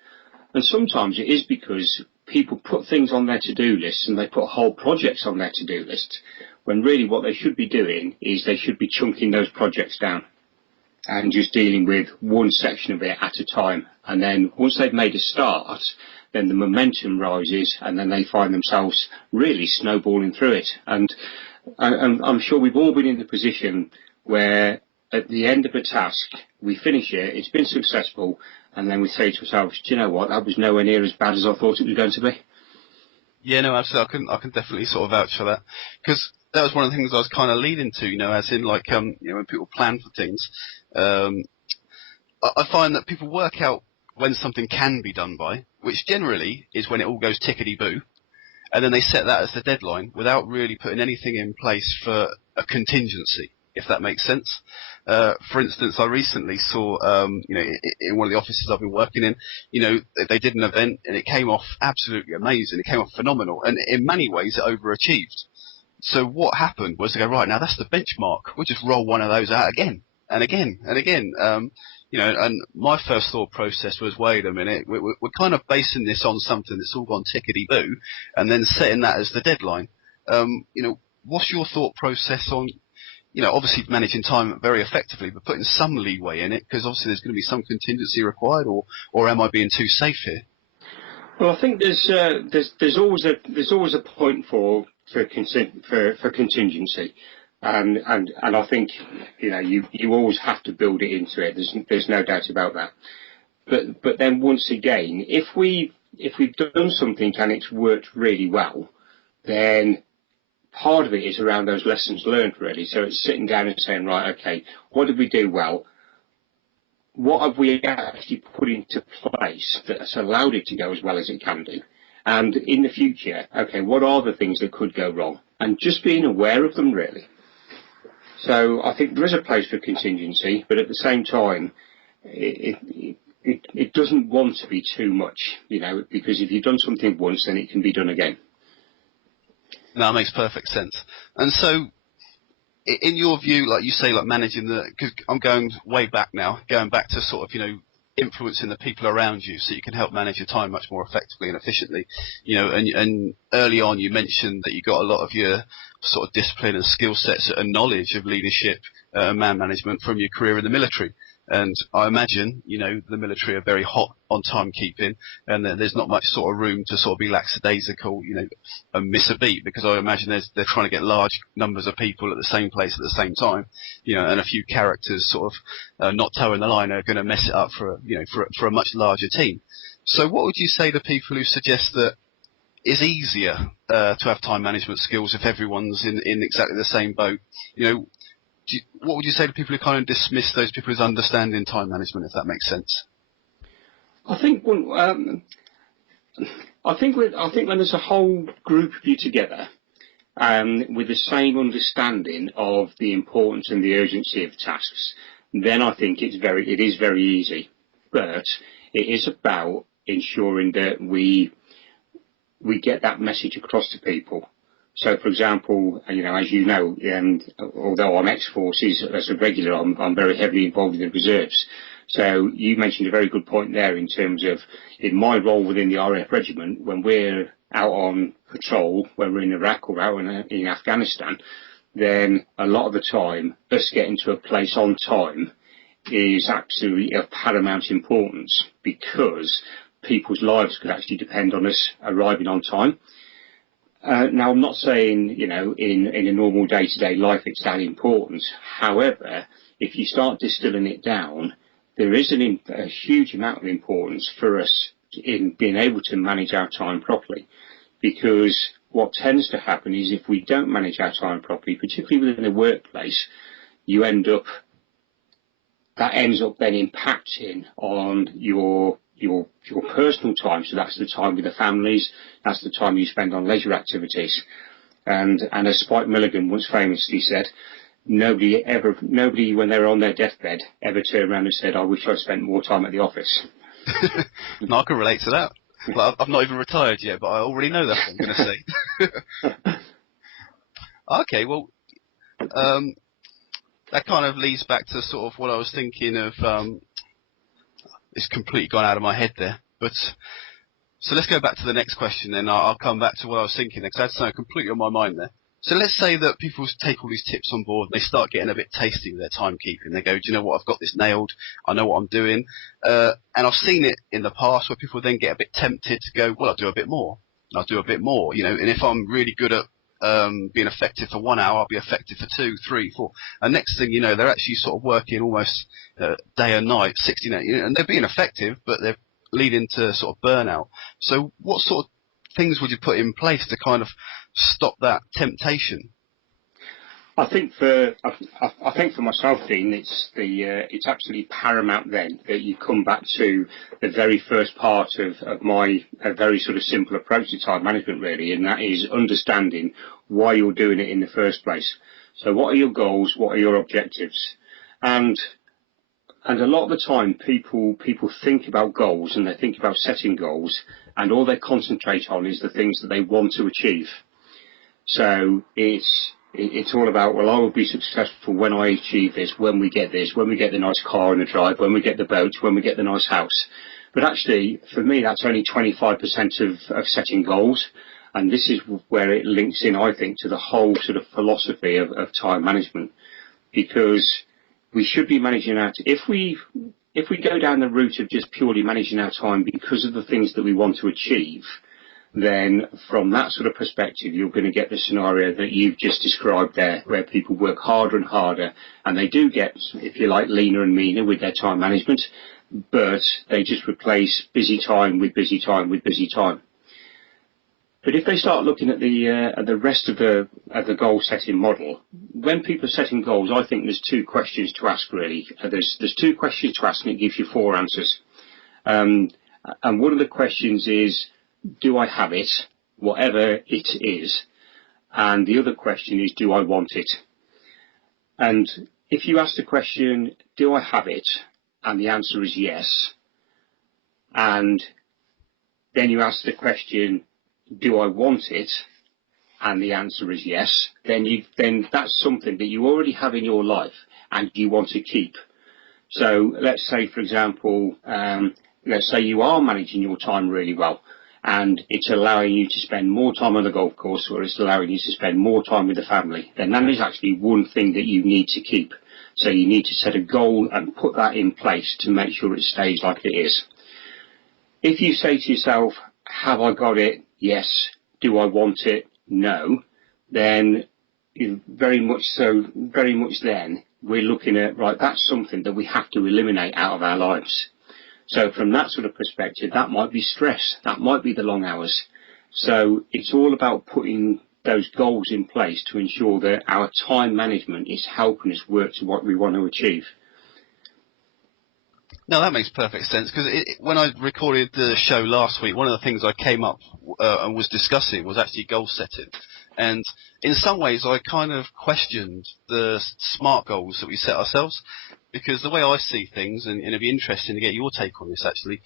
And sometimes it is because people put things on their to-do lists, and they put whole projects on their to-do list, when really what they should be doing is they should be chunking those projects down and just dealing with one section of it at a time. And then once they've made a start, then the momentum rises, and then they find themselves really snowballing through it. And I'm sure we've all been in the position where at the end of a task, we finish it, it's been successful, and then we say to ourselves, do you know what, that was nowhere near as bad as I thought it was going to be. Yeah, no, absolutely. I can definitely sort of vouch for that, because that was one of the things I was kind of leading to, as in like, when people plan for things, I find that people work out when something can be done by, which generally is when it all goes tickety-boo, and then they set that as the deadline without really putting anything in place for a contingency, if that makes sense. For instance, I recently saw, in one of the offices I've been working in, they did an event and it came off absolutely amazing. It came off phenomenal, and in many ways it overachieved. So what happened was they go, right, now that's the benchmark. We'll just roll one of those out again and again and again. And my first thought process was, wait a minute, we're kind of basing this on something that's all gone tickety-boo, and then setting that as the deadline. What's your thought process on, obviously managing time very effectively, but putting some leeway in it, because obviously there's going to be some contingency required, or am I being too safe here? Well, I think there's always a point for contingency. And I think you always have to build it into it. There's no doubt about that. But then once again, if we've done something and it's worked really well, then part of it is around those lessons learned really. So it's sitting down and saying, right, okay, what did we do well? What have we actually put into place that's allowed it to go as well as it can do? And in the future, okay, what are the things that could go wrong? And just being aware of them really. So I think there is a place for contingency, but at the same time, it doesn't want to be too much, because if you've done something once, then it can be done again. No, that makes perfect sense. And so, in your view, like you say, like managing because I'm going way back now, going back to sort of, influencing the people around you so you can help manage your time much more effectively and efficiently, and early on you mentioned that you got a lot of your sort of discipline and skill sets and knowledge of leadership and man management from your career in the military. And I imagine, the military are very hot on timekeeping, and there's not much sort of room to sort of be lackadaisical, and miss a beat, because I imagine they're trying to get large numbers of people at the same place at the same time, and a few characters sort of not towing the line are going to mess it up for a much larger team. So what would you say to people who suggest that it's easier to have time management skills if everyone's in exactly the same boat? What would you say to people who kind of dismiss those people as understanding time management, if that makes sense? I think when there's a whole group of you together, with the same understanding of the importance and the urgency of tasks, then I think it is very easy. But it is about ensuring that we get that message across to people. So, for example, as you know, although I'm ex-forces as a regular, I'm very heavily involved in the reserves. So you mentioned a very good point there in terms of, in my role within the RAF regiment, when we're out on patrol, when we're in Iraq or out in Afghanistan, then a lot of the time, us getting to a place on time is absolutely of paramount importance, because people's lives could actually depend on us arriving on time. Now, I'm not saying, in a normal day-to-day life it's that important. However, if you start distilling it down, there is a huge amount of importance for us in being able to manage our time properly. Because what tends to happen is if we don't manage our time properly, particularly within the workplace, that ends up then impacting on your personal time. So that's the time with the families, that's the time you spend on leisure activities. And as Spike Milligan once famously said, nobody when they're on their deathbed ever turned around and said, I wish I'd spent more time at the office. No, I can relate to that. Well, I've not even retired yet, but I already know that's what I'm going to say. Okay, well, that kind of leads back to sort of what I was thinking of. It's completely gone out of my head there. But so let's go back to the next question, then I'll come back to what I was thinking, because I had something completely on my mind there. So let's say that people take all these tips on board, and they start getting a bit tasty with their timekeeping. They go, do you know what, I've got this nailed, I know what I'm doing. And I've seen it in the past where people then get a bit tempted to go, well, I'll do a bit more. I'll do a bit more, and if I'm really good at being effective for 1 hour, I'll be effective for 2, 3, 4. And next thing you know, they're actually sort of working almost day and night, 16 hours, and they're being effective, but they're leading to sort of burnout. So what sort of things would you put in place to kind of stop that temptation? I think for myself, Dean, it's absolutely paramount then that you come back to the very first part of my very sort of simple approach to time management, really, and that is understanding why you're doing it in the first place. So what are your goals? What are your objectives? And a lot of the time people think about goals, and they think about setting goals, and all they concentrate on is the things that they want to achieve. So it's all about, well, I will be successful when I achieve this, when we get this, when we get the nice car in the drive, when we get the boat, when we get the nice house. But actually, for me, that's only 25% of setting goals. And this is where it links in, I think, to the whole sort of philosophy of time management. Because we should be managing if we go down the route of just purely managing our time because of the things that we want to achieve, then from that sort of perspective, you're going to get the scenario that you've just described there, where people work harder and harder, and they do get, if you like, leaner and meaner with their time management, but they just replace busy time with busy time with busy time. But if they start looking at the rest of the goal setting model, when people are setting goals, I think there's two questions to ask, really. There's two questions to ask, and it gives you four answers. And one of the questions is, do I have it, whatever it is? And the other question is, do I want it? And if you ask the question, do I have it? And the answer is yes. And then you ask the question, do I want it? And the answer is yes. Then that's something that you already have in your life and you want to keep. So let's say, for example, let's say you are managing your time really well, and it's allowing you to spend more time on the golf course, or it's allowing you to spend more time with the family, then that is actually one thing that you need to keep. So you need to set a goal and put that in place to make sure it stays like it is. If you say to yourself, have I got it? Yes. Do I want it? No. Then very much then we're looking at, right, that's something that we have to eliminate out of our lives. So from that sort of perspective, that might be stress, that might be the long hours. So it's all about putting those goals in place to ensure that our time management is helping us work to what we want to achieve. No, that makes perfect sense, because when I recorded the show last week, one of the things I came up and was discussing was actually goal setting. And in some ways, I kind of questioned the SMART goals that we set ourselves, because the way I see things, and it'd be interesting to get your take on this actually,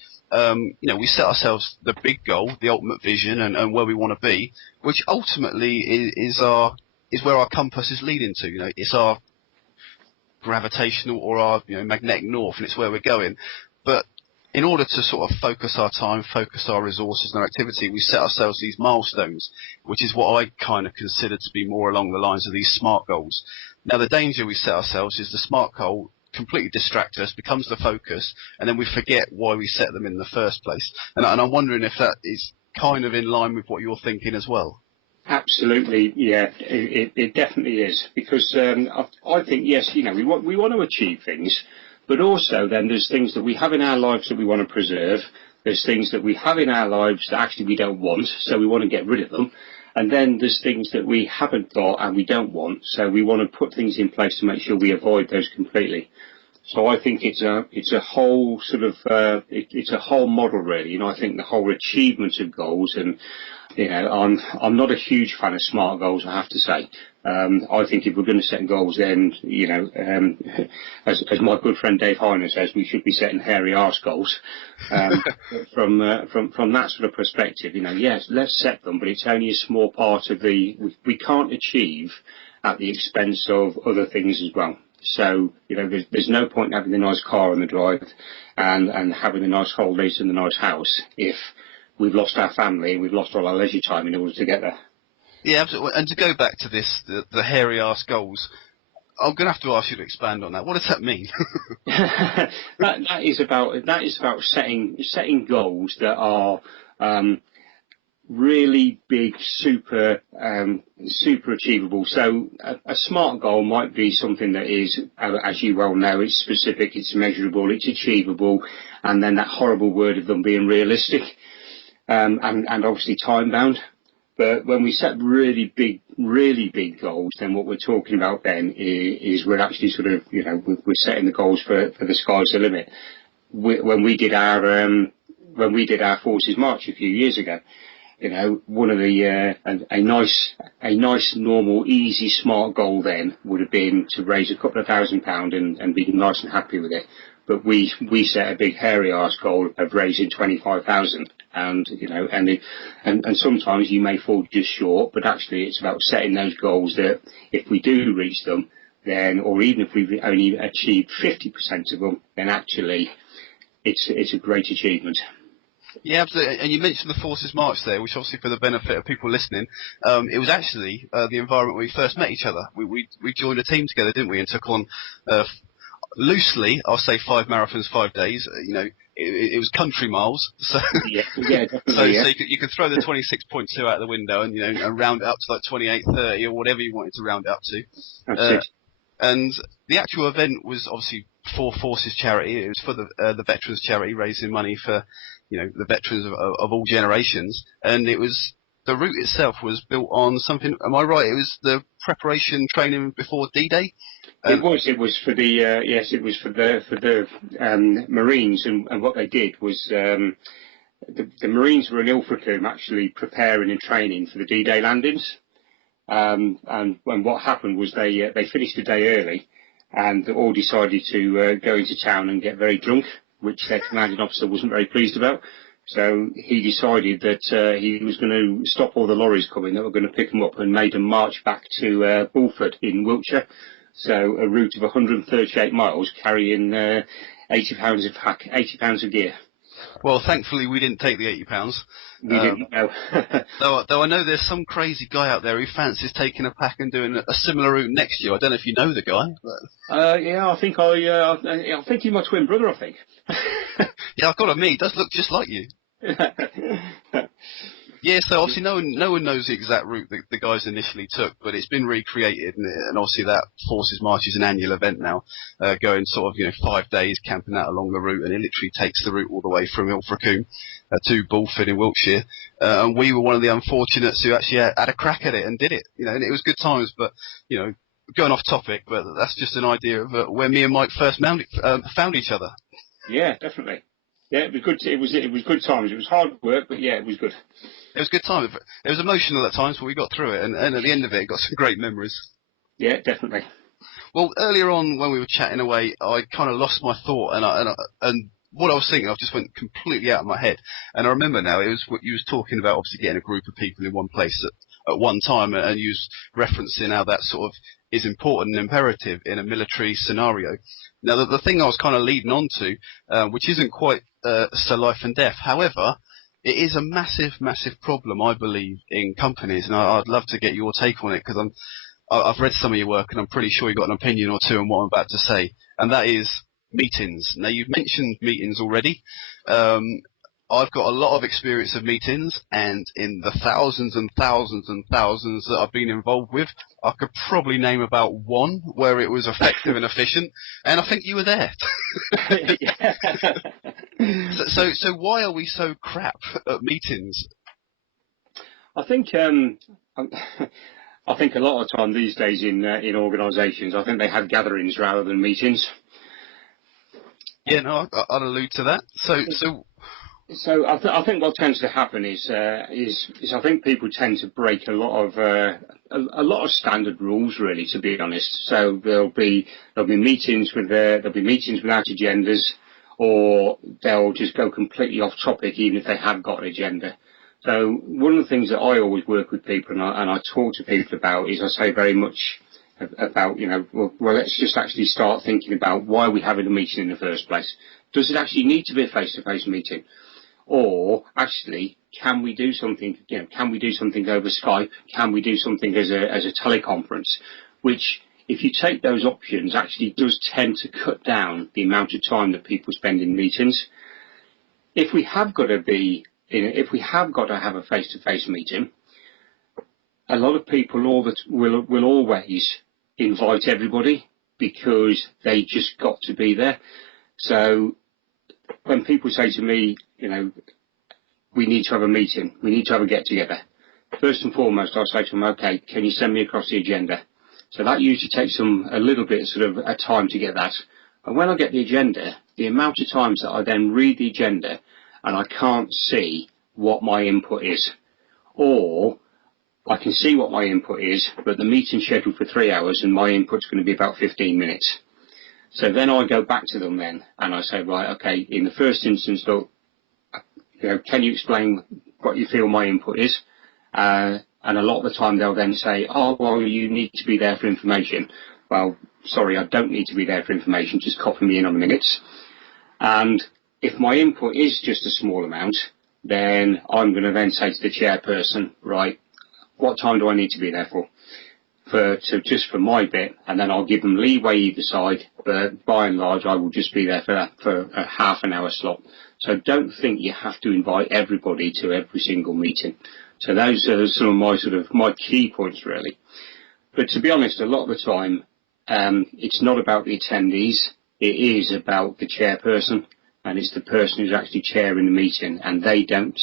we set ourselves the big goal, the ultimate vision, and where we want to be, which ultimately is where our compass is leading to. It's our gravitational or our magnetic north, and it's where we're going. But in order to sort of focus our time, focus our resources and our activity, we set ourselves these milestones, which is what I kind of consider to be more along the lines of these SMART goals. Now, the danger we set ourselves is the SMART goal completely distract us, becomes the focus, and then we forget why we set them in the first place. And I'm wondering if that is kind of in line with what you're thinking as well. Absolutely, yeah, it definitely is, because I think, yes, you know, we want to achieve things, but also then there's things that we have in our lives that we want to preserve. There's things that we have in our lives that actually we don't want, so we want to get rid of them. And then there's things that we haven't got and we don't want, so we want to put things in place to make sure we avoid those completely. So I think it's a whole sort of it's a whole model really, and I think the whole achievement of goals, and you know, I'm not a huge fan of SMART goals, I have to say. I think if we're going to set goals, then you know, as my good friend Dave Heiner says, we should be setting hairy arse goals. From that sort of perspective, you know, yes, let's set them, but it's only a small part of we can't achieve at the expense of other things as well. So, you know, there's no point having the nice car on the drive and having the nice holidays in the nice house if we've lost our family and we've lost all our leisure time in order to get there. Yeah, absolutely. And to go back to this, the hairy ass goals, I'm going to have to ask you to expand on that. What does that mean? that is about setting goals that are really big, super achievable. So a SMART goal might be something that is, as you well know, it's specific, it's measurable, it's achievable, and then that horrible word of them being realistic, and obviously time bound. But when we set really big goals, then what we're talking about then is we're actually sort of, you know, we're setting the goals for the sky's the limit. When we did our Forces March a few years ago, you know, one of the a nice normal easy SMART goal then would have been to raise a couple of £1,000 and be nice and happy with it. But we set a big hairy arse goal of raising 25,000, and you know, and sometimes you may fall just short, but actually it's about setting those goals that if we do reach them, then, or even if we've only achieved 50% of them, then actually it's a great achievement. Yeah, absolutely. And you mentioned the Forces March there, which obviously for the benefit of people listening, it was actually the environment where we first met each other. We joined a team together, didn't we, and took on loosely, I'll say 5 marathons, 5 days. You know, it was country miles, so yeah, definitely. So you could throw the 26.2 out the window and, you know, and round it up to like 28:30 or whatever you wanted to round it up to. That's it. And the actual event was obviously for Forces charity. It was for the veterans charity, raising money for, you know, the veterans of all generations. And it was, the route itself was built on something. Am I right? It was the preparation training before D-Day. It was for the yes, it was for the Marines, and what they did was the Marines were in Ilfracombe actually preparing and training for the D-Day landings. And what happened was they finished a day early, and all decided to go into town and get very drunk, which their commanding officer wasn't very pleased about. So he decided that he was going to stop all the lorries coming that were going to pick them up, and made them march back to Bulford in Wiltshire. So a route of 138 miles, carrying £80 of pack, £80 of gear. Well, thankfully we didn't take the £80. We didn't know. though I know there's some crazy guy out there who fancies taking a pack and doing a similar route next year. I don't know if you know the guy. But... yeah, I think he's my twin brother, I think. Yeah, I've got to admit, he does look just like you. Yeah, so obviously no one knows the exact route that the guys initially took, but it's been recreated, and obviously that Forces March is an annual event now, going sort of, you know, 5 days camping out along the route, and it literally takes the route all the way from Ilfracombe to Bulford in Wiltshire, and we were one of the unfortunates who actually had a crack at it and did it, you know, and it was good times, but, you know, going off topic, but that's just an idea of where me and Mike first found each other. Yeah, definitely. Yeah, it was good. It was good times. It was hard work, but yeah, it was good. It was a good time. It was emotional at times, but we got through it, and at the end of it, got some great memories. Yeah, definitely. Well, earlier on when we were chatting away, I kind of lost my thought, and what I was thinking, I just went completely out of my head. And I remember now, it was what you was talking about, obviously getting a group of people in one place at one time, and you was referencing how that sort of is important and imperative in a military scenario. Now, the thing I was kind of leading on to, which isn't quite so life and death, however, it is a massive, massive problem, I believe, in companies, and I'd love to get your take on it, because I've read some of your work, and I'm pretty sure you've got an opinion or two on what I'm about to say, and that is meetings. Now, you've mentioned meetings already. I've got a lot of experience of meetings, and in the thousands and thousands and thousands that I've been involved with, I could probably name about one where it was effective and efficient, and I think you were there. So why are we so crap at meetings? I think I think a lot of the time these days in organisations, I think they have gatherings rather than meetings. Yeah, no, I'd allude to that. So I think what tends to happen is I think people tend to break a lot of standard rules, really, to be honest. So there'll be meetings without agendas, or they'll just go completely off topic even if they have got an agenda. So one of the things that I always work with people and I talk to people about is I say very much about, well, let's just actually start thinking about why we're having a meeting in the first place. Does it actually need to be a face-to-face meeting? Or actually, can we do something? Can we do something over Skype? Can we do something as a teleconference? Which, if you take those options, actually does tend to cut down the amount of time that people spend in meetings. If we have got to have a face-to-face meeting, a lot of people will always invite everybody because they just got to be there. So when people say to me, we need to have a meeting, we need to have a get-together, first and foremost, I'll say to them, okay, can you send me across the agenda? So that usually takes them a little bit sort of a time to get that. And when I get the agenda, the amount of times that I then read the agenda and I can't see what my input is, or I can see what my input is, but the meeting's scheduled for 3 hours and my input's going to be about 15 minutes. So then I go back to them then, and I say, right, okay, in the first instance, look, can you explain what you feel my input is? And a lot of the time they'll then say, oh, well, you need to be there for information. Well, sorry, I don't need to be there for information, just copy me in on the minutes. And if my input is just a small amount, then I'm going to then say to the chairperson, right, what time do I need to be there for? Just for my bit, and then I'll give them leeway either side, but by and large I will just be there for a half an hour slot. So don't think you have to invite everybody to every single meeting. So those are some of my key points, really. But to be honest, a lot of the time it's not about the attendees, it is about the chairperson, and it's the person who's actually chairing the meeting, and they don't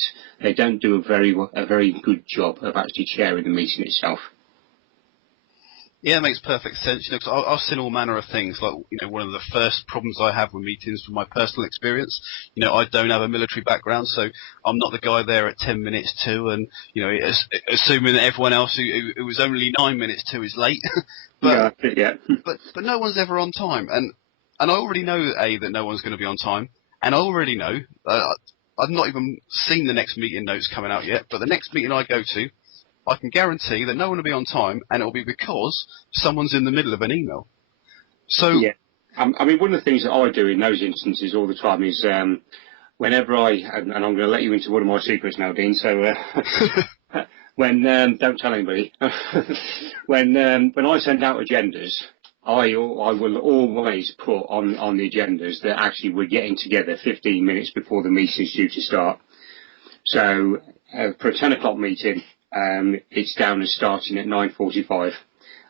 do a very good job of actually chairing the meeting itself. Yeah, it makes perfect sense. Cause I've seen all manner of things. Like, one of the first problems I have with meetings, from my personal experience, I don't have a military background, so I'm not the guy there at 10 minutes to, and assuming that everyone else who was only 9 minutes to is late. but no one's ever on time, and I already know that no one's going to be on time, and I already know I've not even seen the next meeting notes coming out yet. But the next meeting I go to, I can guarantee that no one will be on time, and it'll be because someone's in the middle of an email. So yeah, I mean, one of the things that I do in those instances all the time is whenever and I'm going to let you into one of my secrets now, Dean. So when don't tell anybody. when I send out agendas, I will always put on the agendas that actually we're getting together 15 minutes before the meeting is due to start. So for a 10 o'clock meeting, it's down as starting at 9:45,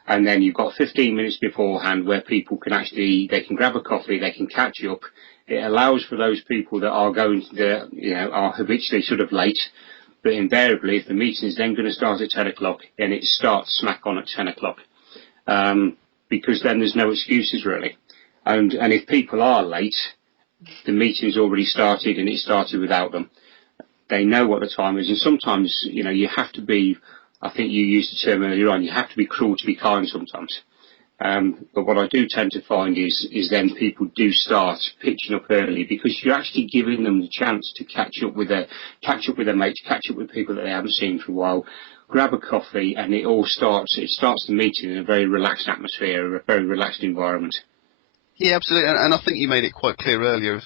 and then you've got 15 minutes beforehand where people they can grab a coffee, they can catch up. It allows for those people that are are habitually sort of late, but invariably if the meeting is then going to start at 10 o'clock, then it starts smack on at 10 o'clock, because then there's no excuses really. And if people are late, the meeting's already started and it started without them. They know what the time is, and sometimes, you have to be, I think you used the term earlier on, you have to be cruel to be kind sometimes. But what I do tend to find is then people do start pitching up early, because you're actually giving them the chance to catch up with their mates, catch up with people that they haven't seen for a while, grab a coffee, and it starts the meeting in a very relaxed atmosphere, a very relaxed environment. Yeah, absolutely, and I think you made it quite clear earlier.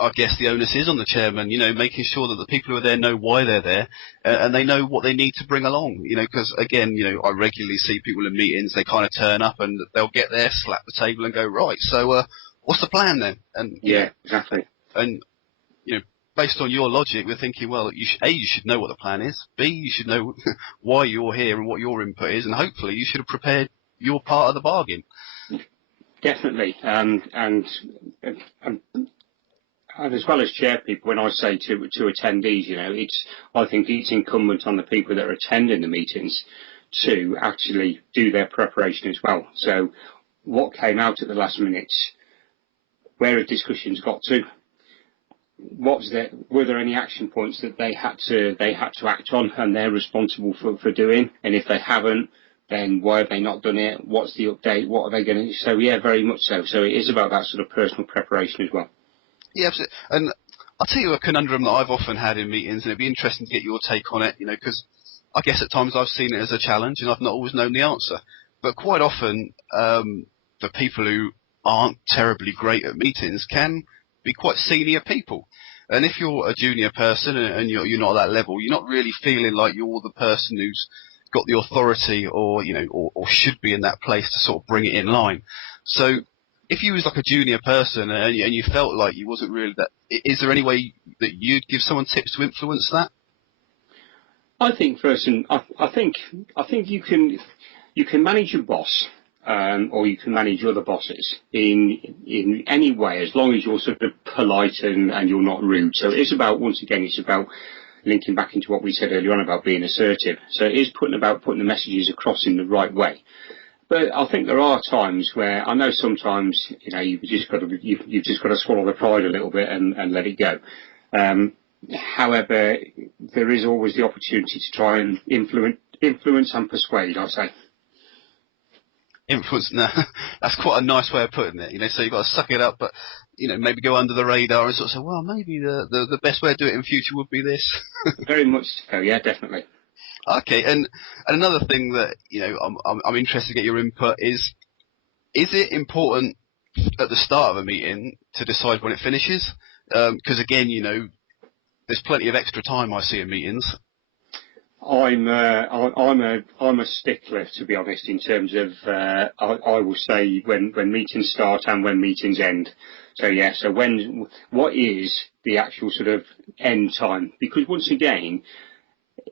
I guess the onus is on the chairman, making sure that the people who are there know why they're there, and they know what they need to bring along, because again, I regularly see people in meetings, they kind of turn up and they'll get there, slap the table and go, right, so what's the plan then? And yeah, exactly. And based on your logic, we're thinking, well, you should know what the plan is. B, you should know why you're here and what your input is, and hopefully you should have prepared your part of the bargain. Definitely, and as well as chair people, when I say to attendees, I think it's incumbent on the people that are attending the meetings to actually do their preparation as well. So, what came out at the last minute? Where have discussions got to? Were there any action points that they had to act on and they're responsible for doing? And if they haven't, then why have they not done it? What's the update? What are they going to do? So yeah, very much so. So it is about that sort of personal preparation as well. Yeah, absolutely. And I'll tell you a conundrum that I've often had in meetings, and it'd be interesting to get your take on it, because I guess at times I've seen it as a challenge and I've not always known the answer. But quite often, the people who aren't terribly great at meetings can be quite senior people. And if you're a junior person and you're not at that level, you're not really feeling like you're the person who's got the authority or should be in that place to sort of bring it in line. So if you was like a junior person and you felt like you wasn't really that, is there any way that you'd give someone tips to influence that? I think I think you can manage your boss. Or you can manage other bosses in any way, as long as you're sort of polite and you're not rude. So it's about, once again, it's about linking back into what we said earlier on about being assertive. So it is about putting the messages across in the right way. But I think there are times where I know sometimes you've just got to swallow the pride a little bit and let it go. However, there is always the opportunity to try and influence and persuade, I say. Influence, no, that's quite a nice way of putting it, so you've got to suck it up, but, maybe go under the radar and sort of say, well, maybe the best way to do it in future would be this. Very much so, yeah, definitely. Okay, and another thing that, I'm interested to get your input is it important at the start of a meeting to decide when it finishes? Because again, there's plenty of extra time I see in meetings. I'm a stickler, to be honest, in terms of I will say when meetings start and when meetings end. So yeah, so what is the actual sort of end time? Because once again,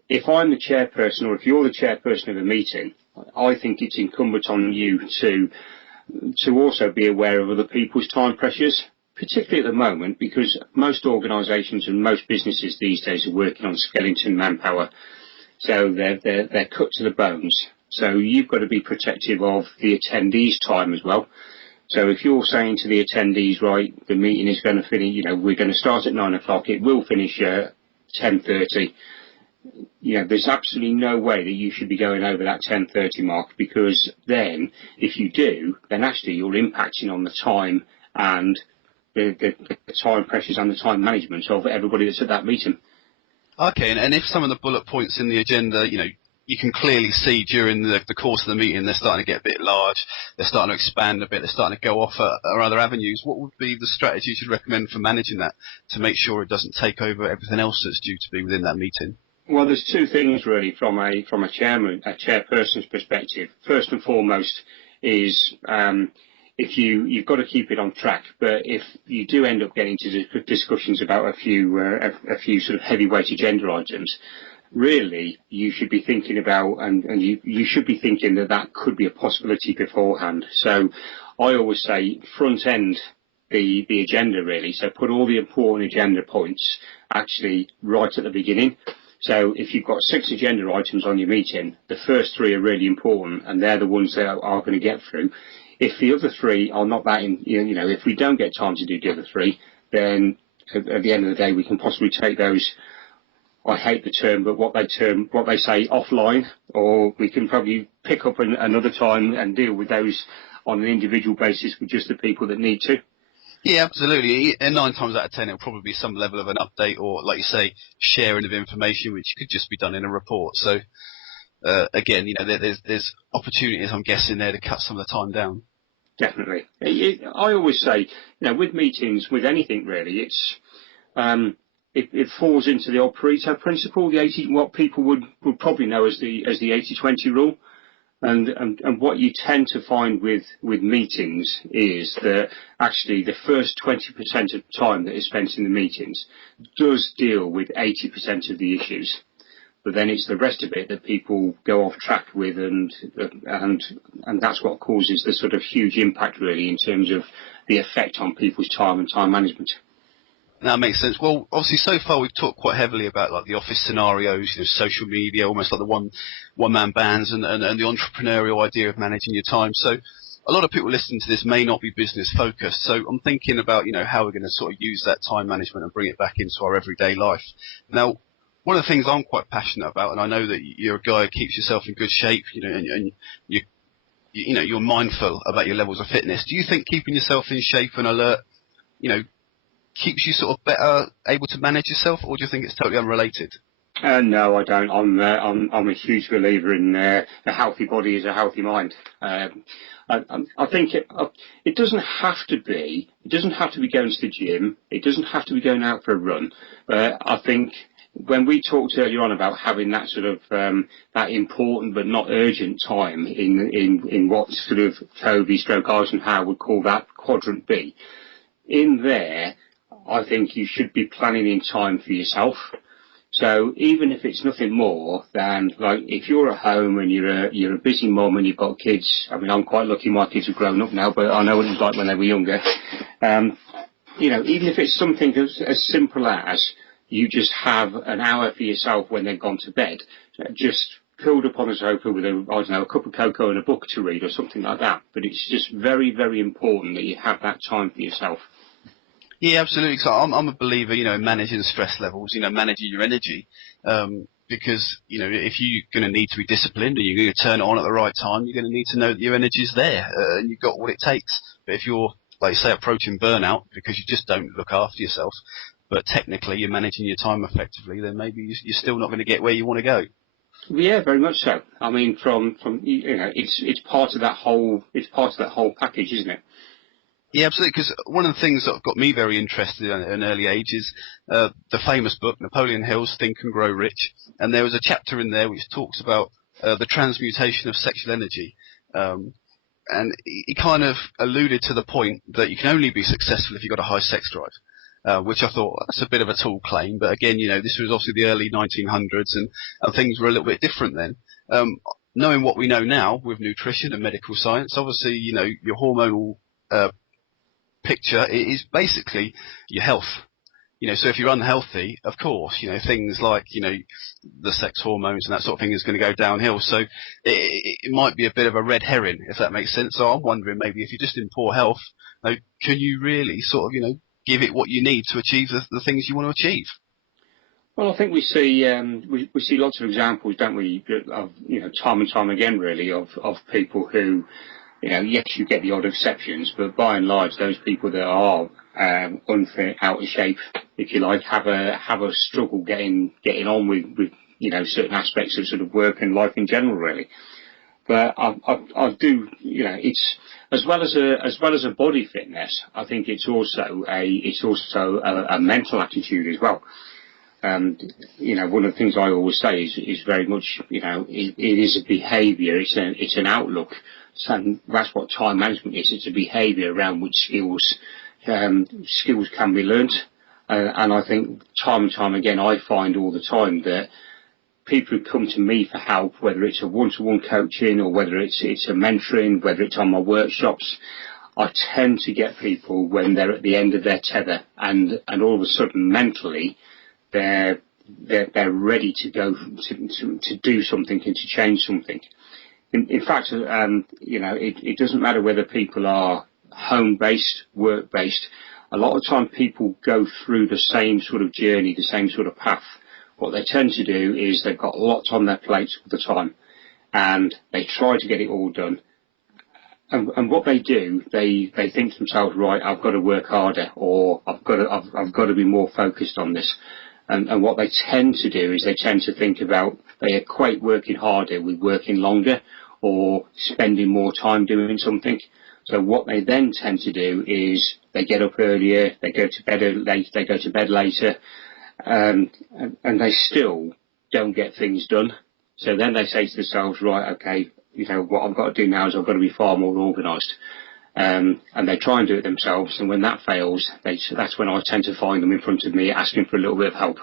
if I'm the chairperson or if you're the chairperson of a meeting, I think it's incumbent on you to also be aware of other people's time pressures, particularly at the moment, because most organisations and most businesses these days are working on skeleton manpower. So they're cut to the bones. So you've got to be protective of the attendees' time as well. So if you're saying to the attendees, right, the meeting is going to finish, we're going to start at 9 o'clock, it will finish at 10:30. There's absolutely no way that you should be going over that 10:30 mark, because then, if you do, then actually you're impacting on the time and the time pressures and the time management of everybody that's at that meeting. Okay, and if some of the bullet points in the agenda, you can clearly see during the course of the meeting they're starting to get a bit large, they're starting to expand a bit, they're starting to go off at other avenues, what would be the strategy you should recommend for managing that to make sure it doesn't take over everything else that's due to be within that meeting? Well, there's two things really from a chairperson's perspective. First and foremost is if you've got to keep it on track, but if you do end up getting to discussions about a few sort of heavyweight agenda items, really you should be thinking about and you should be thinking that could be a possibility beforehand. So I always say front end the agenda really. So put all the important agenda points actually right at the beginning. So if you've got 6 agenda items on your meeting, the first 3 are really important and they're the ones that are going to get through. If the other 3 are not that, if we don't get time to do the other 3, then at the end of the day, we can possibly take those, I hate the term, but what they say offline, or we can probably pick up another time and deal with those on an individual basis with just the people that need to. Yeah, absolutely. And 9 times out of 10, it'll probably be some level of an update or, like you say, sharing of information, which could just be done in a report. So, again, there's opportunities, I'm guessing, there to cut some of the time down. Definitely. I always say, with meetings, with anything really, it falls into the old Pareto principle, what people would probably know as the 80-20 rule. And what you tend to find with meetings is that actually the first 20% of time that is spent in the meetings does deal with 80% of the issues. But then it's the rest of it that people go off track with, and that's what causes the sort of huge impact really in terms of the effect on people's time and time management. That makes sense. Well, obviously, so far we've talked quite heavily about like the office scenarios, social media, almost like the one-man bands, and the entrepreneurial idea of managing your time. So, a lot of people listening to this may not be business focused. So, I'm thinking about how we're going to sort of use that time management and bring it back into our everyday life. Now, one of the things I'm quite passionate about, and I know that you're a guy who keeps yourself in good shape, and you're mindful about your levels of fitness. Do you think keeping yourself in shape and alert, keeps you sort of better able to manage yourself, or do you think it's totally unrelated? No, I don't. I'm a huge believer in a healthy body is a healthy mind. I think it doesn't have to be. It doesn't have to be going to the gym. It doesn't have to be going out for a run. I think when we talked earlier on about having that sort of that important but not urgent time in what sort of Toby/Eisenhower would call that quadrant B, in there, I think you should be planning in time for yourself. So even if it's nothing more than, like, if you're at home and you're a busy mum and you've got kids. I mean, I'm quite lucky my kids are grown up now, but I know what it was like when they were younger. Even if it's something as simple as you just have an hour for yourself when they've gone to bed, just curled up on a sofa with a cup of cocoa and a book to read or something like that. But it's just very, very important that you have that time for yourself. Yeah, absolutely. So I'm a believer, in managing stress levels, managing your energy, because, if you're going to need to be disciplined and you're going to turn it on at the right time, you're going to need to know that your energy's there and you've got what it takes. But if you're, like you say, approaching burnout because you just don't look after yourself, but technically you're managing your time effectively, then maybe you're still not going to get where you want to go. Yeah, very much so. I mean, it's part of that whole package, isn't it? Yeah, absolutely, because one of the things that got me very interested in an early age is the famous book, Napoleon Hill's Think and Grow Rich, and there was a chapter in there which talks about the transmutation of sexual energy, and he kind of alluded to the point that you can only be successful if you've got a high sex drive, which I thought, that's a bit of a tall claim, but again, this was obviously the early 1900s, and things were a little bit different then. Knowing what we know now with nutrition and medical science, obviously, your hormonal picture is basically your health. So if you're unhealthy, of course, things like, the sex hormones and that sort of thing is going to go downhill. So it might be a bit of a red herring, if that makes sense. So I'm wondering, maybe if you're just in poor health, can you really sort of, give it what you need to achieve the things you want to achieve? Well, I think we see lots of examples, don't we, of time and time again, really, of people who, yes, you get the odd exceptions, but by and large, those people that are unfit, out of shape, if you like, have a struggle getting on with certain aspects of sort of work and life in general, really. But I do, it's as well as a body fitness. I think it's also a mental attitude as well. And one of the things I always say is very much, it is a behaviour. It's an outlook. So that's what time management is. It's a behaviour around which skills can be learnt. And I think time and time again, I find all the time that people who come to me for help, whether it's a one-to-one coaching or whether it's a mentoring, whether it's on my workshops, I tend to get people when they're at the end of their tether, and all of a sudden mentally they're ready to go to do something and to change something. In fact, it doesn't matter whether people are home-based, work-based. A lot of time people go through the same sort of journey, the same sort of path. What they tend to do is they've got lots on their plates all the time, and they try to get it all done. And what they do, they think to themselves, right, I've got to work harder, or I've got to be more focused on this. And what they tend to do is they tend to think about, they equate working harder with working longer or spending more time doing something. So what they then tend to do is they get up earlier, they go to bed late, they go to bed later, and they still don't get things done. So then they say to themselves, right, okay, what I've got to do now is I've got to be far more organised. And they try and do it themselves, and when that fails, that's when I tend to find them in front of me asking for a little bit of help.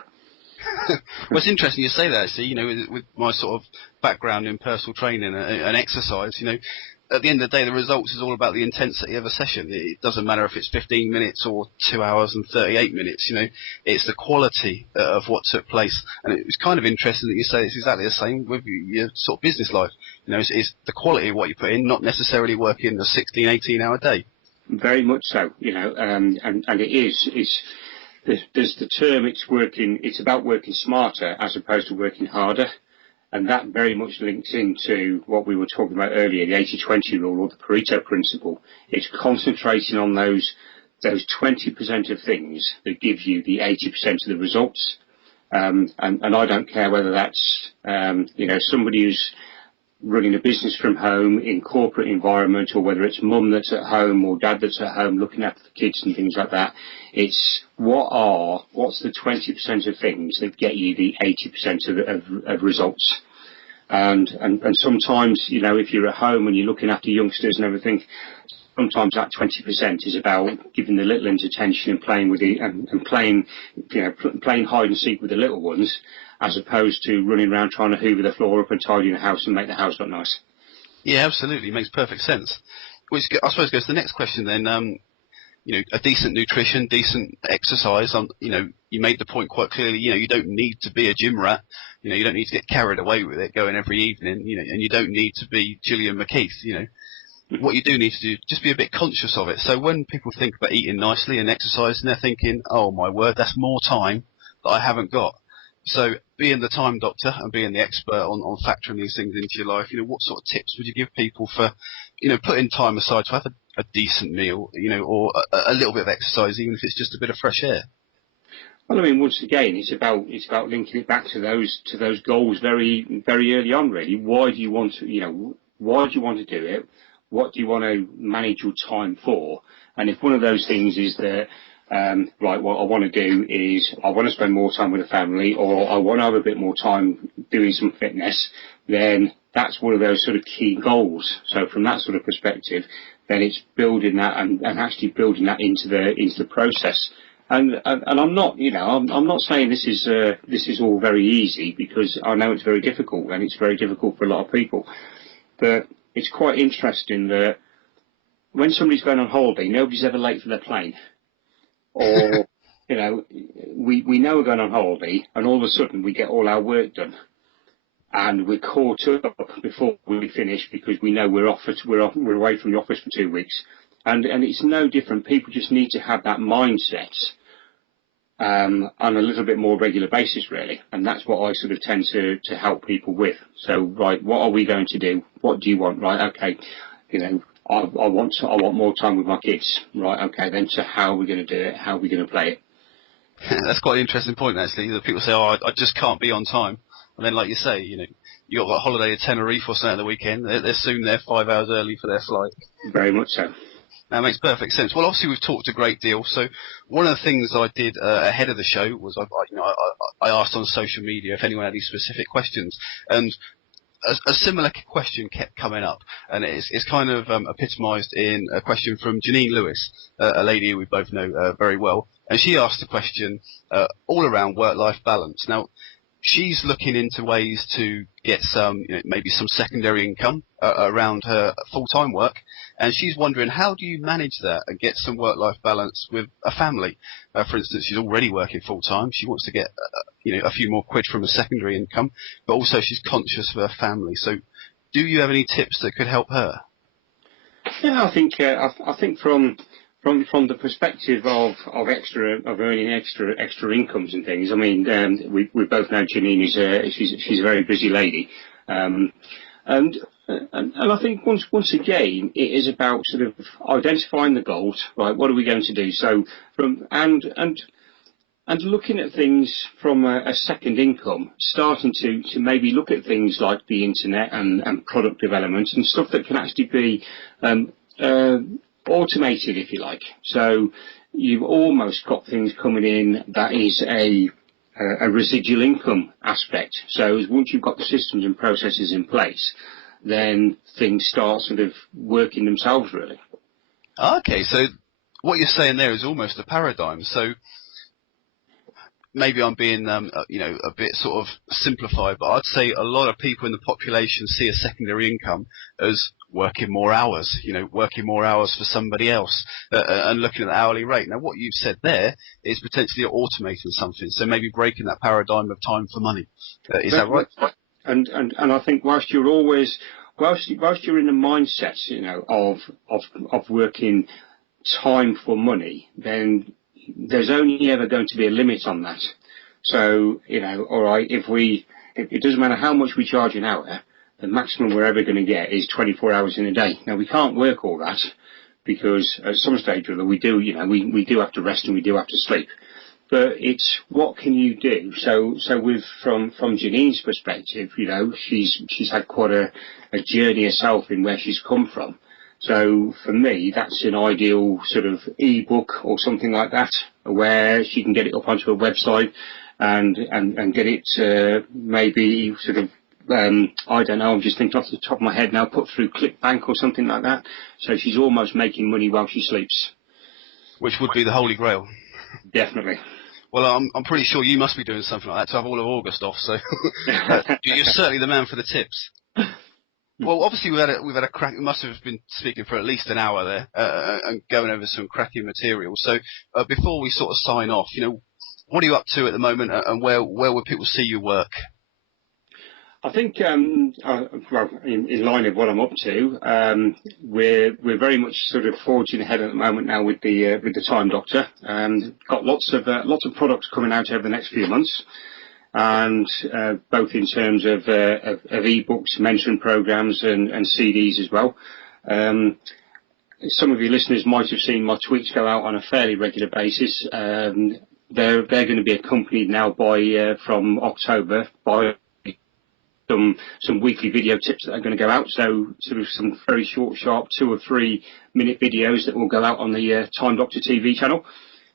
Well, it's interesting you say that, actually, with my sort of background in personal training and exercise, at the end of the day, the results is all about the intensity of a session. It doesn't matter if it's 15 minutes or 2 hours and 38 minutes, it's the quality of what took place. And it was kind of interesting that you say it's exactly the same with your sort of business life. It's the quality of what you put in, not necessarily working a 16, 18-hour day. Very much so, and it is. There's the term, it's about working smarter as opposed to working harder. And that very much links into what we were talking about earlier, the 80-20 rule or the Pareto principle. It's concentrating on those 20% of things that give you the 80% of the results. And I don't care whether that's, somebody who's running a business from home in corporate environment, or whether it's mum that's at home or dad that's at home looking after the kids and things like that. It's what's the 20% of things that get you the 80% of results. And sometimes, if you're at home and you're looking after youngsters and everything, sometimes that 20% is about giving the little ones attention and playing with and playing hide and seek with the little ones, as opposed to running around trying to hoover the floor up and tidy the house and make the house look nice. Yeah, absolutely. Makes perfect sense. Which I suppose goes to the next question then. A decent nutrition, decent exercise. You made the point quite clearly. You don't need to be a gym rat. You don't need to get carried away with it, going every evening. And you don't need to be Gillian McKeith. What you do need to do, just be a bit conscious of it. So when people think about eating nicely and exercising, they're thinking, oh my word, that's more time that I haven't got. So being the time doctor and being the expert on factoring these things into your life, what sort of tips would you give people for, putting time aside to have a decent meal, or a little bit of exercise, even if it's just a bit of fresh air? Well, I mean, once again, it's about linking it back to those goals very, very early on, really. Why do you want to do it? What do you want to manage your time for? And if one of those things is that, what I want to do is I want to spend more time with the family, or I want to have a bit more time doing some fitness, then that's one of those sort of key goals. So from that sort of perspective, then it's building that and actually building that into the process. And I'm not, I'm not saying this is all very easy, because I know it's very difficult, and it's very difficult for a lot of people. But it's quite interesting that when somebody's going on holiday, nobody's ever late for their plane. Or, we know we're going on holiday, and all of a sudden we get all our work done, and we're caught up before we finish because we know we're away from the office for 2 weeks, and it's no different. People just need to have that mindset on a little bit more regular basis, really, and that's what I sort of tend to help people with. So, right, what are we going to do? What do you want? Right, okay, I want more time with my kids. Right, okay, then so how are we going to do it? How are we going to play it? That's quite an interesting point, actually. That people say, oh, I just can't be on time. And then, like you say, you got like a holiday at Tenerife or something at the weekend. They're soon there 5 hours early for their flight. Very much so. That makes perfect sense. Well, obviously we've talked a great deal. So one of the things I did ahead of the show was I asked on social media if anyone had any specific questions, and a similar question kept coming up, and it's kind of epitomised in a question from Janine Lewis, a lady we both know very well, and she asked a question all around work-life balance. Now, she's looking into ways to get some, maybe some secondary income around her full-time work, and she's wondering, how do you manage that and get some work-life balance with a family? For instance, she's already working full-time. She wants to get, a few more quid from a secondary income, but also she's conscious of her family. So do you have any tips that could help her? Yeah, I think from the perspective of earning extra incomes and things. I mean, we both know Janine she's a very busy lady, and I think once again it is about sort of identifying the goals. Right, what are we going to do? So and looking at things from a second income, starting to maybe look at things like the internet and product development and stuff that can actually be automated, if you like. So you've almost got things coming in that is a residual income aspect. So once you've got the systems and processes in place, then things start sort of working themselves, really. Okay, so what you're saying there is almost a paradigm. So maybe I'm being, a bit sort of simplified, but I'd say a lot of people in the population see a secondary income as working more hours, working more hours for somebody else, and looking at the hourly rate. Now, what you've said there is potentially automating something, so maybe breaking that paradigm of time for money. Is that right? And I think whilst you're in the mindset, of working time for money, then there's only ever going to be a limit on that. So, all right, it doesn't matter how much we charge an hour, the maximum we're ever going to get is 24 hours in a day. Now, we can't work all that because at some stage or other we do, we do have to rest and we do have to sleep. But it's what can you do? So from Janine's perspective, she's had quite a journey herself in where she's come from. So for me, that's an ideal sort of e-book or something like that, where she can get it up onto a website and get it maybe sort of, I don't know, I'm just thinking off the top of my head now, put through ClickBank or something like that. So she's almost making money while she sleeps. Which would be the holy grail. Definitely. Well, I'm pretty sure you must be doing something like that to have all of August off, so you're certainly the man for the tips. Well, obviously we've had a crack. We must have been speaking for at least an hour there and going over some cracking material. So before we sort of sign off, what are you up to at the moment, and where will people see your work? I think, in line with what I'm up to, we're very much sort of forging ahead at the moment now with the Time Doctor. Got lots of products coming out over the next few months. And both in terms of e-books, mentoring programs, and CDs as well. Some of your listeners might have seen my tweets go out on a fairly regular basis. They're going to be accompanied now from October by some weekly video tips that are going to go out. So sort of some very short, sharp 2 or 3 minute videos that will go out on the Time Doctor TV channel.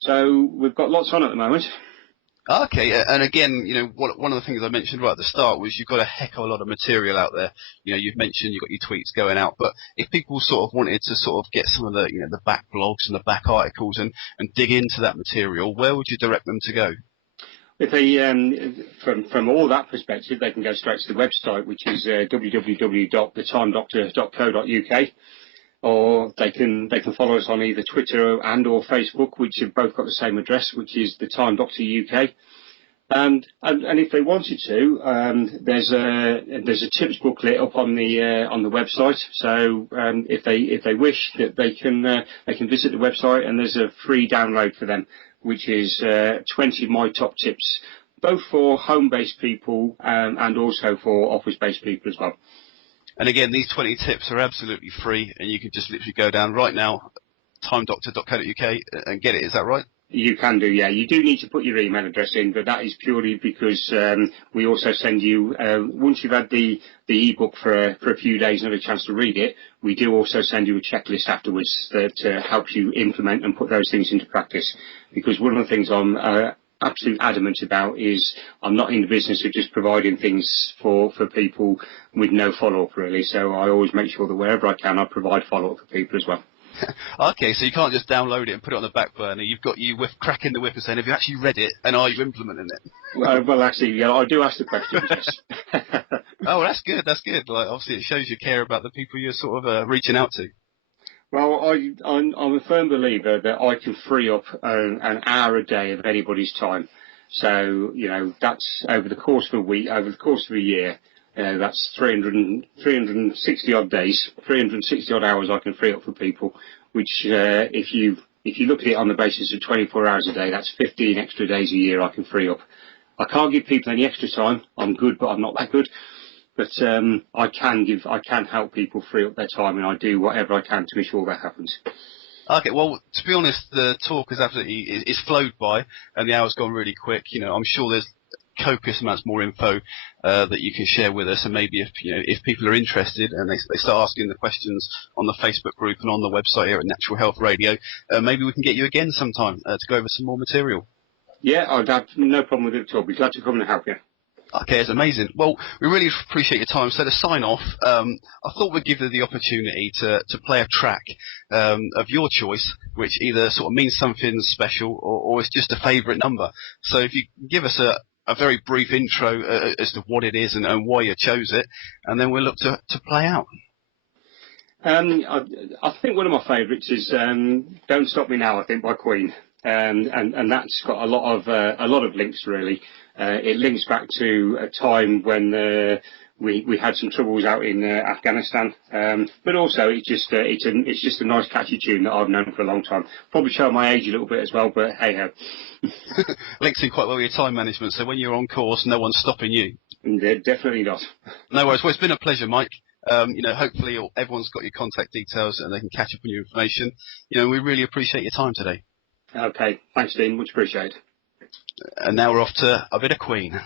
So we've got lots on at the moment. Okay, and again, one of the things I mentioned right at the start was you've got a heck of a lot of material out there. You've mentioned you've got your tweets going out, but if people sort of wanted to sort of get some of the, the back blogs and the back articles and dig into that material, where would you direct them to go? If they, from all that perspective, they can go straight to the website, which is www.thetimedoctor.co.uk. Or they can follow us on either Twitter and or Facebook, which have both got the same address, which is the Time Doctor UK. And if they wanted to, there's a tips booklet up on the website. So if they wish, that they can visit the website, and there's a free download for them, which is 20 My Top Tips, both for home-based people and also for office-based people as well. And again, these 20 tips are absolutely free, and you can just literally go down right now, timedoctor.co.uk, and get it. Is that right? You can do, yeah. You do need to put your email address in, but that is purely because we also send you, once you've had the e-book for a few days and had a chance to read it, we do also send you a checklist afterwards that helps you implement and put those things into practice. Because one of the things I'm absolute adamant about is I'm not in the business of just providing things for people with no follow-up, really. So I always make sure that wherever I can, I provide follow-up for people as well. Okay, so you can't just download it and put it on the back burner. You've got cracking the whip and saying, have you actually read it, and are you implementing it? Well, actually, yeah, I do ask the questions, yes. Oh, that's good. Like, obviously, it shows you care about the people you're sort of reaching out to. Well, I'm a firm believer that I can free up an hour a day of anybody's time. So, that's over the course of a week, over the course of a year. That's 360 odd days, 360 odd hours I can free up for people, which if you look at it on the basis of 24 hours a day, that's 15 extra days a year I can free up. I can't give people any extra time. I'm good, but I'm not that good. But I can help people free up their time, and I do whatever I can to ensure that happens. Okay, well, to be honest, the talk is absolutely it's flowed by, and the hour's gone really quick. I'm sure there's copious amounts more info that you can share with us, and maybe if people are interested and they start asking the questions on the Facebook group and on the website here at Natural Health Radio, maybe we can get you again sometime to go over some more material. Yeah, I'd have no problem with it at all. Be glad to come and help you. Okay, it's amazing. Well, we really appreciate your time. So to sign off, I thought we'd give you the opportunity to play a track of your choice, which either sort of means something special or it's just a favourite number. So if you give us a very brief intro as to what it is and why you chose it, and then we'll look to play out. I think one of my favourites is "Don't Stop Me Now," I think, by Queen, and that's got a lot of links really. It links back to a time when we had some troubles out in Afghanistan, but also it's just a nice catchy tune that I've known for a long time. Probably show my age a little bit as well, but hey ho. Links in quite well with your time management. So when you're on course, no one's stopping you. Definitely not. No worries. Well, it's been a pleasure, Mike. Hopefully everyone's got your contact details and they can catch up on your information. We really appreciate your time today. Okay, thanks, Dean. Much appreciated. And now we're off to a bit of Queen.